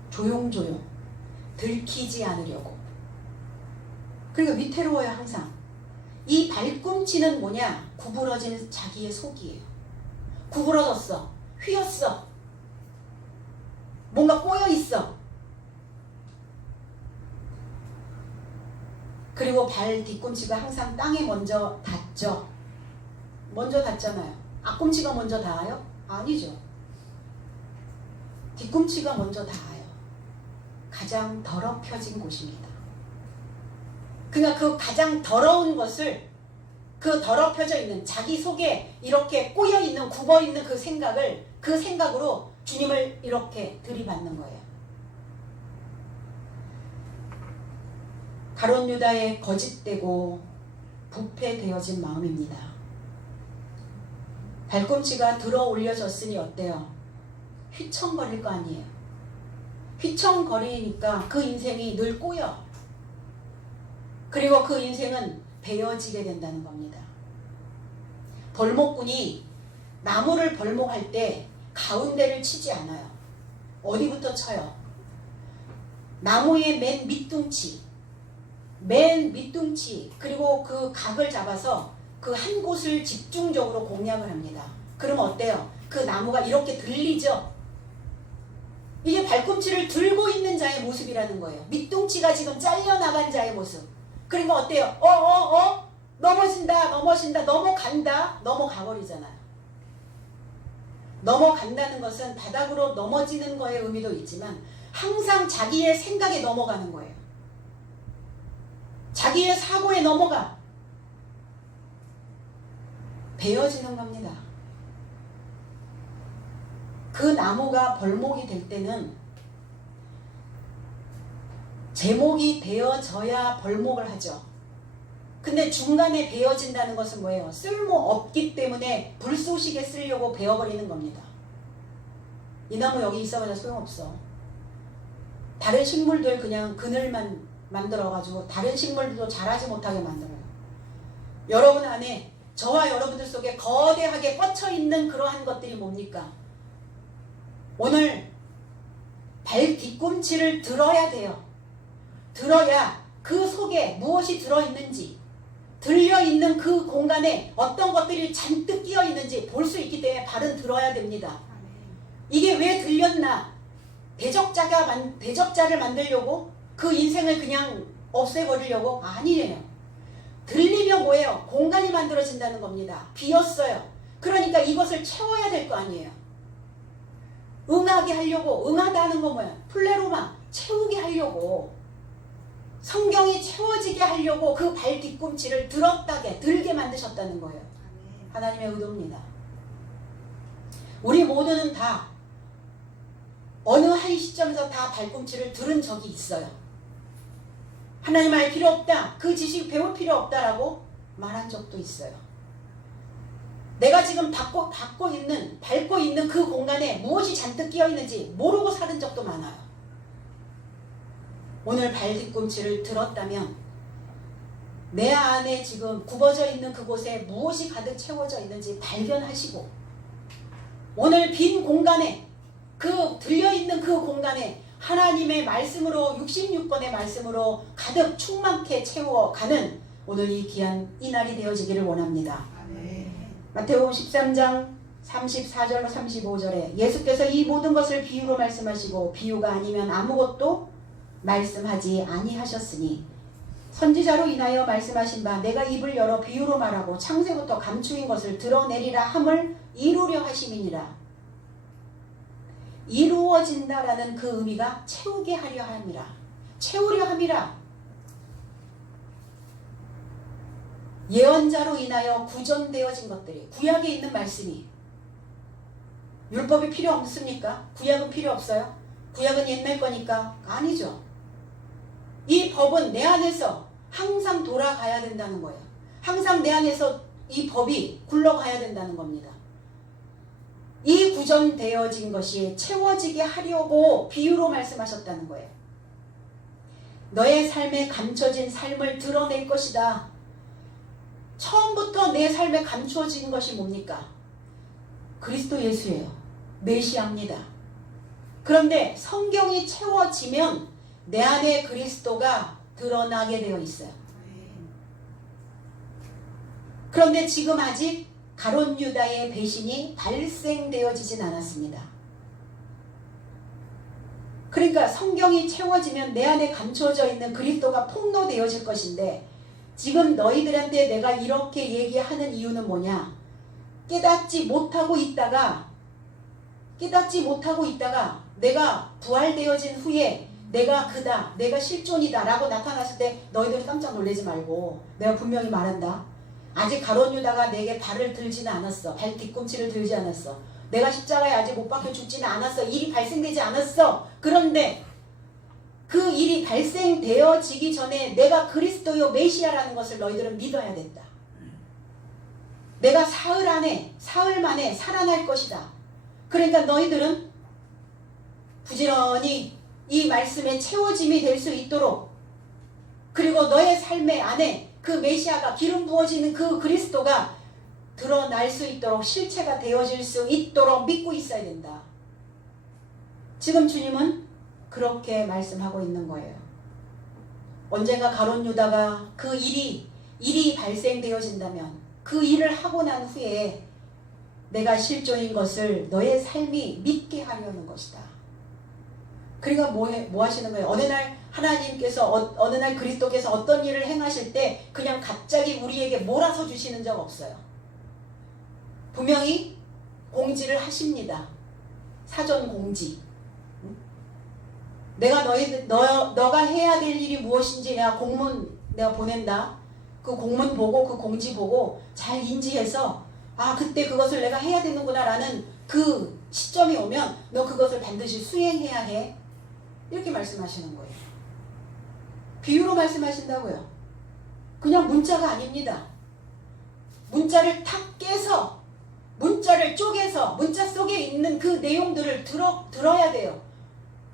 조용조용 들키지 않으려고. 그러니까 위태로워요. 항상. 이 발꿈치는 뭐냐? 구부러진 자기의 속이에요. 구부러졌어. 휘었어. 뭔가 꼬여있어. 그리고 발 뒤꿈치가 항상 땅에 먼저 닿죠. 먼저 닿잖아요. 앞꿈치가 먼저 닿아요? 아니죠. 뒤꿈치가 먼저 닿아요. 가장 더럽혀진 곳입니다. 그러니까 그 가장 더러운 것을, 그 더럽혀져 있는 자기 속에 이렇게 꼬여있는 굽어있는 그 생각으로 주님을 이렇게 들이받는 거예요. 가롯 유다의 거짓되고 부패되어진 마음입니다. 발꿈치가 들어 올려졌으니 어때요? 휘청거릴 거 아니에요. 휘청거리니까 그 인생이 늘 꼬여. 그리고 그 인생은 베어지게 된다는 겁니다. 벌목꾼이 나무를 벌목할 때 가운데를 치지 않아요. 어디부터 쳐요? 나무의 맨 밑둥치, 그리고 그 각을 잡아서 그 한 곳을 집중적으로 공략을 합니다. 그러면 어때요? 그 나무가 이렇게 들리죠? 이게 발꿈치를 들고 있는 자의 모습이라는 거예요. 밑둥치가 지금 잘려나간 자의 모습. 그러니까 어때요? 넘어진다, 넘어간다, 넘어가버리잖아요. 넘어간다는 것은 바닥으로 넘어지는 거의 의미도 있지만 항상 자기의 생각에 넘어가는 거예요. 자기의 사고에 넘어가. 베어지는 겁니다. 그 나무가 벌목이 될 때는 제목이 되어져야 벌목을 하죠. 근데 중간에 베어진다는 것은 뭐예요? 쓸모없기 때문에 불쏘시개 쓰려고 베어버리는 겁니다. 이 나무 여기 있어봐야 소용없어. 다른 식물들 그냥 그늘만 만들어가지고 다른 식물들도 자라지 못하게 만들어요. 여러분 안에, 저와 여러분들 속에 거대하게 뻗쳐있는 그러한 것들이 뭡니까? 오늘 발 뒤꿈치를 들어야 돼요. 들어야 그 속에 무엇이 들어있는지, 들려있는 그 공간에 어떤 것들이 잔뜩 끼어있는지 볼 수 있기 때문에 발은 들어야 됩니다. 이게 왜 들렸나? 대적자를 만들려고? 그 인생을 그냥 없애버리려고? 아니래요. 들리면 뭐예요? 공간이 만들어진다는 겁니다. 비었어요. 그러니까 이것을 채워야 될 거 아니에요. 응하게 하려고, 응하다는 건 뭐야? 플레로마, 채우게 하려고, 성경이 채워지게 하려고 그 발 뒤꿈치를 들게 만드셨다는 거예요. 하나님의 의도입니다. 우리 모두는 다 어느 한 시점에서 다 발꿈치를 들은 적이 있어요. 하나님 알 필요 없다, 그 지식 배울 필요 없다라고 말한 적도 있어요. 내가 지금 밟고 있는 그 공간에 무엇이 잔뜩 끼어 있는지 모르고 사는 적도 많아요. 오늘 발 뒤꿈치를 들었다면 내 안에 지금 굽어져 있는 그곳에 무엇이 가득 채워져 있는지 발견하시고, 오늘 빈 공간에, 그 들려있는 그 공간에 하나님의 말씀으로, 66권의 말씀으로 가득 충만케 채워가는 오늘 이 귀한 이날이 되어지기를 원합니다. 마태복음 13장 34절로 35절에 예수께서 이 모든 것을 비유로 말씀하시고 비유가 아니면 아무것도 말씀하지 아니하셨으니 선지자로 인하여 말씀하신 바 내가 입을 열어 비유로 말하고 창세부터 감추인 것을 드러내리라 함을 이루려 하심이니라. 이루어진다라는 그 의미가 채우게 하려 함이라. 채우려 함이라. 예언자로 인하여 구전되어진 것들이, 구약에 있는 말씀이, 율법이 필요 없습니까? 구약은 필요 없어요? 구약은 옛날 거니까? 아니죠. 이 법은 내 안에서 항상 돌아가야 된다는 거예요. 항상 내 안에서 이 법이 굴러가야 된다는 겁니다. 이 구전되어진 것이 채워지게 하려고 비유로 말씀하셨다는 거예요. 너의 삶에 감춰진 삶을 드러낼 것이다. 처음부터 내 삶에 감춰진 것이 뭡니까? 그리스도 예수예요. 메시아입니다. 그런데 성경이 채워지면 내 안에 그리스도가 드러나게 되어 있어요. 그런데 지금 아직 가룟 유다의 배신이 발생되어지진 않았습니다. 그러니까 성경이 채워지면 내 안에 감춰져 있는 그리스도가 폭로되어질 것인데, 지금 너희들한테 내가 이렇게 얘기하는 이유는 뭐냐? 깨닫지 못하고 있다가 내가 부활되어진 후에 내가 그다, 내가 실존이다 라고 나타났을 때 너희들이 깜짝 놀라지 말고, 내가 분명히 말한다. 아직 가룟 유다가 내게 발을 들지는 않았어. 발 뒤꿈치를 들지 않았어. 내가 십자가에 아직 못 박혀 죽지는 않았어. 일이 발생되지 않았어. 그런데 그 일이 발생되어지기 전에 내가 그리스도요 메시아라는 것을 너희들은 믿어야 된다. 내가 사흘 만에 살아날 것이다. 그러니까 너희들은 부지런히 이 말씀에 채워짐이 될 수 있도록, 그리고 너의 삶의 안에 그 메시아가 기름 부어지는 그 그리스도가 드러날 수 있도록, 실체가 되어질 수 있도록 믿고 있어야 된다. 지금 주님은 그렇게 말씀하고 있는 거예요. 언젠가 가룟 유다가 그 일이 발생되어진다면 그 일을 하고 난 후에 내가 실존인 것을 너의 삶이 믿게 하려는 것이다. 그러니까 뭐 하시는 거예요? 어느 날 하나님께서 어느 날 그리스도께서 어떤 일을 행하실 때 그냥 갑자기 우리에게 몰아서 주시는 적 없어요. 분명히 공지를 하십니다. 사전 공지. 내가 너가 해야 될 일이 무엇인지 내가 공문 내가 보낸다. 그 공문 보고 그 공지 보고 잘 인지해서 그때 그것을 내가 해야 되는구나 라는 그 시점이 오면 너 그것을 반드시 수행해야 해. 이렇게 말씀하시는 거예요. 비유로 말씀하신다고요. 그냥 문자가 아닙니다. 문자를 탁 깨서, 문자를 쪼개서 문자 속에 있는 그 내용들을 들어야 돼요.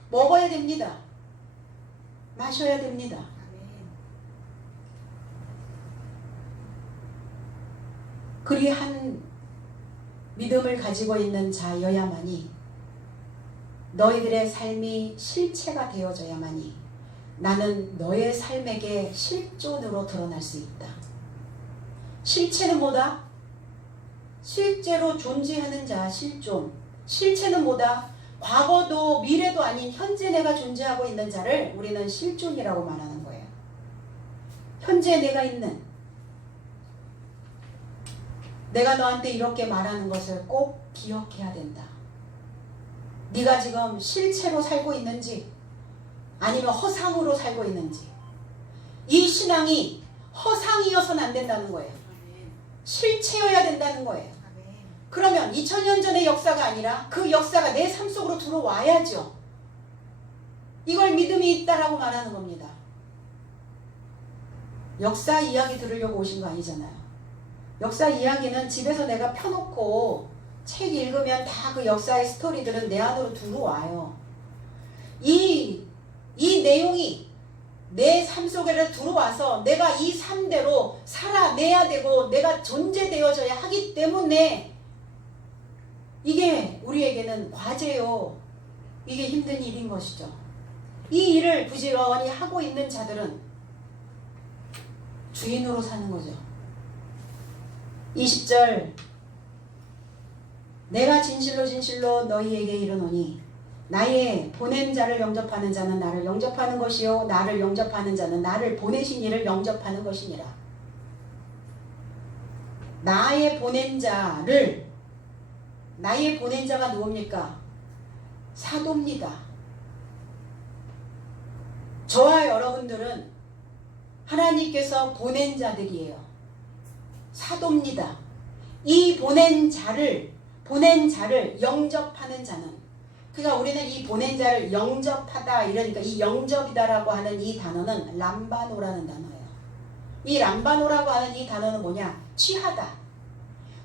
먹어야 됩니다. 마셔야 됩니다. 그리한 믿음을 가지고 있는 자여야만이, 너희들의 삶이 실체가 되어져야만이 나는 너의 삶에게 실존으로 드러날 수 있다. 실체는 뭐다? 실제로 존재하는 자, 실존. 실체는 뭐다? 과거도 미래도 아닌 현재 내가 존재하고 있는 자를 우리는 실존이라고 말하는 거예요. 현재 내가 있는, 내가 너한테 이렇게 말하는 것을 꼭 기억해야 된다. 네가 지금 실체로 살고 있는지 아니면 허상으로 살고 있는지, 이 신앙이 허상이어서는 안 된다는 거예요. 실체여야 된다는 거예요. 그러면 2000년 전의 역사가 아니라 그 역사가 내 삶 속으로 들어와야죠. 이걸 믿음이 있다라고 말하는 겁니다. 역사 이야기 들으려고 오신 거 아니잖아요. 역사 이야기는 집에서 내가 펴놓고 책 읽으면 다 그 역사의 스토리들은 내 안으로 들어와요. 이 내용이 내 삶 속에 들어와서 내가 이 삶대로 살아내야 되고 내가 존재되어져야 하기 때문에 이게 우리에게는 과제요. 이게 힘든 일인 것이죠. 이 일을 부지런히 하고 있는 자들은 주인으로 사는 거죠. 20절, 내가 진실로 진실로 너희에게 이르노니 나의 보낸 자를 영접하는 자는 나를 영접하는 것이요 나를 영접하는 자는 나를 보내신 이를 영접하는 것이니라. 나의 보낸 자가 누굽니까? 사도입니다. 저와 여러분들은 하나님께서 보낸 자들이에요. 사도입니다. 이 보낸 자를 영접하는 자는, 그러니까 우리는 이 보낸 자를 영접하다, 이러니까 이 영접이다라고 하는 이 단어는 람바노라는 단어예요. 이 람바노라고 하는 이 단어는 뭐냐? 취하다,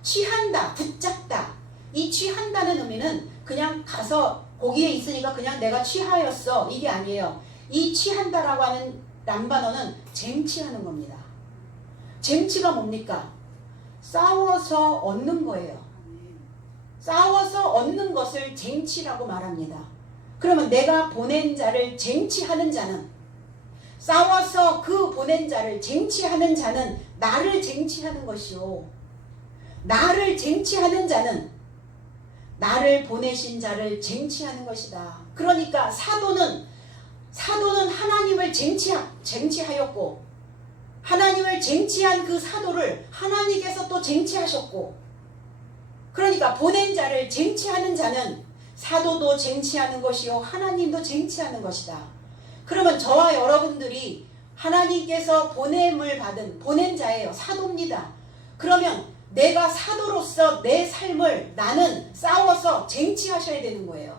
취한다, 붙잡다. 이 취한다는 의미는 그냥 가서 거기에 있으니까 그냥 내가 취하였어, 이게 아니에요. 이 취한다라고 하는 람바노는 쟁취하는 겁니다. 쟁취가 뭡니까? 싸워서 얻는 거예요. 싸워서 얻는 것을 쟁취라고 말합니다. 그러면 내가 보낸 자를 쟁취하는 자는, 싸워서 그 보낸 자를 쟁취하는 자는 나를 쟁취하는 것이요, 나를 쟁취하는 자는 나를 보내신 자를 쟁취하는 것이다. 그러니까 사도는 하나님을 쟁취하였고, 하나님을 쟁취한 그 사도를 하나님께서 또 쟁취하셨고, 그러니까 보낸 자를 쟁취하는 자는 사도도 쟁취하는 것이요 하나님도 쟁취하는 것이다. 그러면 저와 여러분들이 하나님께서 보냄을 받은 보낸 자예요. 사도입니다. 그러면 내가 사도로서 내 삶을 나는 싸워서 쟁취하셔야 되는 거예요.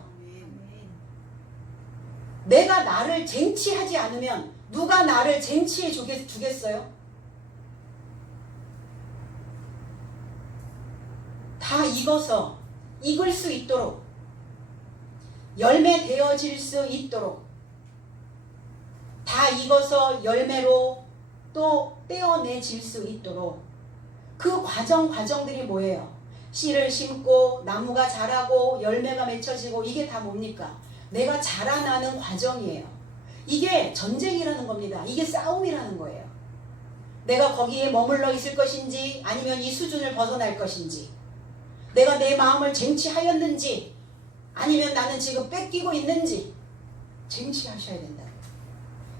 내가 나를 쟁취하지 않으면 누가 나를 쟁취해 주겠어요? 다 익을 수 있도록 열매 되어질 수 있도록 다 익어서 열매로 또 떼어내질 수 있도록 그 과정들이 뭐예요? 씨를 심고 나무가 자라고 열매가 맺혀지고 이게 다 뭡니까? 내가 자라나는 과정이에요. 이게 전쟁이라는 겁니다. 이게 싸움이라는 거예요. 내가 거기에 머물러 있을 것인지 아니면 이 수준을 벗어날 것인지, 내가 내 마음을 쟁취하였는지 아니면 나는 지금 뺏기고 있는지 쟁취하셔야 된다고요.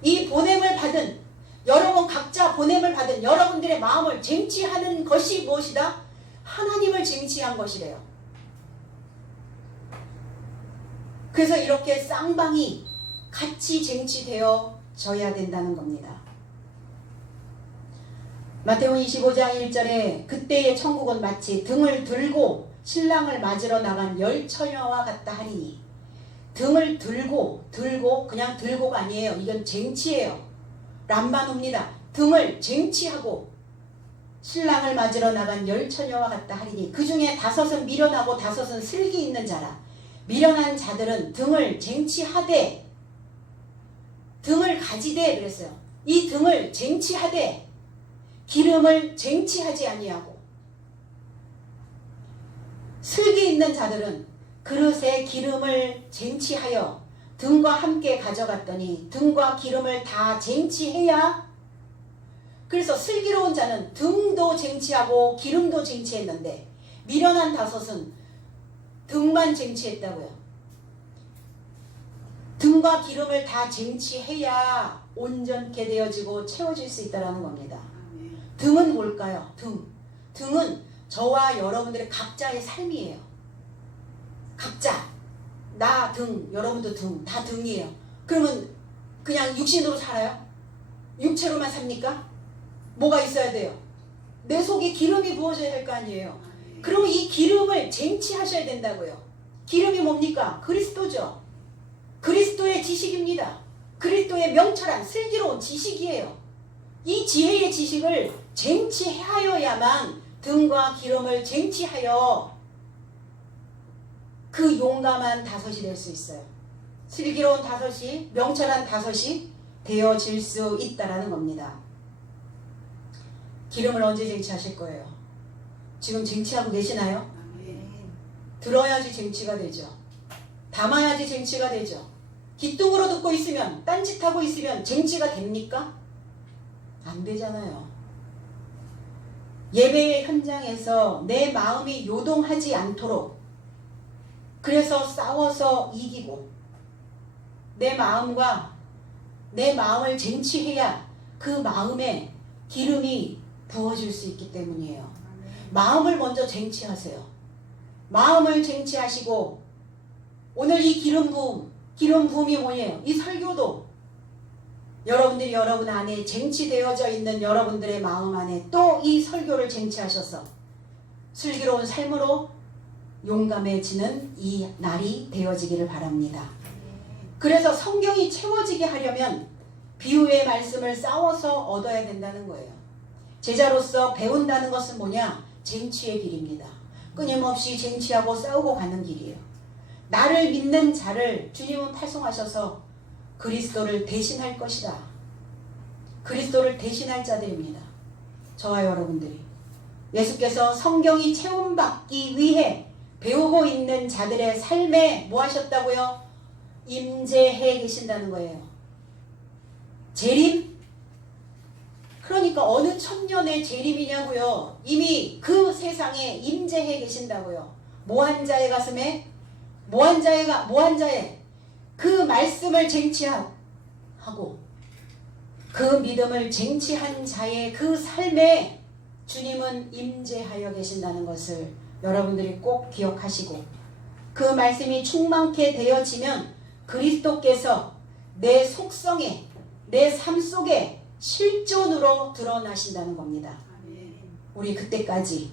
이 보냄을 받은 여러분 각자 보냄을 받은 여러분들의 마음을 쟁취하는 것이 무엇이다? 하나님을 쟁취한 것이래요. 그래서 이렇게 쌍방이 같이 쟁취되어져야 된다는 겁니다. 마태복음 25장 1절에 그때의 천국은 마치 등을 들고 신랑을 맞으러 나간 열 처녀와 같다 하리니, 등을 들고 그냥 들고가 아니에요. 이건 쟁취예요. 람바누입니다. 등을 쟁취하고 신랑을 맞으러 나간 열 처녀와 같다 하리니 그 중에 5은 미련하고 5은 슬기 있는 자라. 미련한 자들은 등을 쟁취하되 등을 가지되 그랬어요. 이 등을 쟁취하되 기름을 쟁취하지 아니하고, 슬기 있는 자들은 그릇에 기름을 쟁취하여 등과 함께 가져갔더니 등과 기름을 다 쟁취해야. 그래서 슬기로운 자는 등도 쟁취하고 기름도 쟁취했는데 미련한 5은 등만 쟁취했다고요. 등과 기름을 다 쟁취해야 온전케 되어지고 채워질 수 있다는 겁니다. 등은 뭘까요? 등은 저와 여러분들의 각자의 삶이에요. 각자. 나 등, 여러분도 등, 다 등이에요. 그러면 그냥 육신으로 살아요? 육체로만 삽니까? 뭐가 있어야 돼요? 내 속에 기름이 부어져야 될 거 아니에요. 그러면 이 기름을 쟁취하셔야 된다고요. 기름이 뭡니까? 그리스도죠. 그리스도의 지식입니다. 그리스도의 명철한 슬기로운 지식이에요. 이 지혜의 지식을 쟁취하여야만 등과 기름을 쟁취하여 그 용감한 5이 될 수 있어요. 슬기로운 5이, 명철한 5이 되어질 수 있다는 겁니다. 기름을 언제 쟁취하실 거예요? 지금 쟁취하고 계시나요? 들어야지 쟁취가 되죠. 담아야지 쟁취가 되죠. 귓등으로 듣고 있으면, 딴짓하고 있으면 쟁취가 됩니까? 안 되잖아요. 예배의 현장에서 내 마음이 요동하지 않도록, 그래서 싸워서 이기고 내 마음과 내 마음을 쟁취해야 그 마음에 기름이 부어질 수 있기 때문이에요. 마음을 먼저 쟁취하세요. 마음을 쟁취하시고, 오늘 이 기름 부음이 뭐예요? 이 설교도 여러분들이 여러분 안에 쟁취되어져 있는 여러분들의 마음 안에 또 이 설교를 쟁취하셔서 슬기로운 삶으로 용감해지는 이 날이 되어지기를 바랍니다. 그래서 성경이 채워지게 하려면 비유의 말씀을 싸워서 얻어야 된다는 거예요. 제자로서 배운다는 것은 뭐냐? 쟁취의 길입니다. 끊임없이 쟁취하고 싸우고 가는 길이에요. 나를 믿는 자를 주님은 파송하셔서 그리스도를 대신할 것이다. 그리스도를 대신할 자들입니다. 저와 여러분들이 예수께서 성경이 체험받기 위해 배우고 있는 자들의 삶에 뭐 하셨다고요? 임재해 계신다는 거예요. 재림? 그러니까 어느 천년의 재림이냐고요. 이미 그 세상에 임재해 계신다고요. 모한 자의 가슴에, 모한 자의 그 말씀을 쟁취하고 그 믿음을 쟁취한 자의 그 삶에 주님은 임재하여 계신다는 것을 여러분들이 꼭 기억하시고, 그 말씀이 충만케 되어지면 그리스도께서 내 속성에, 내 삶 속에 실존으로 드러나신다는 겁니다. 우리 그때까지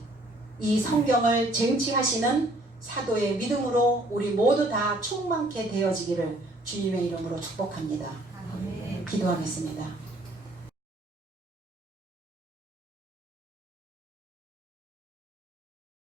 이 성경을 쟁취하시는 사도의 믿음으로 우리 모두 다 충만케 되어지기를 주님의 이름으로 축복합니다. 기도하겠습니다.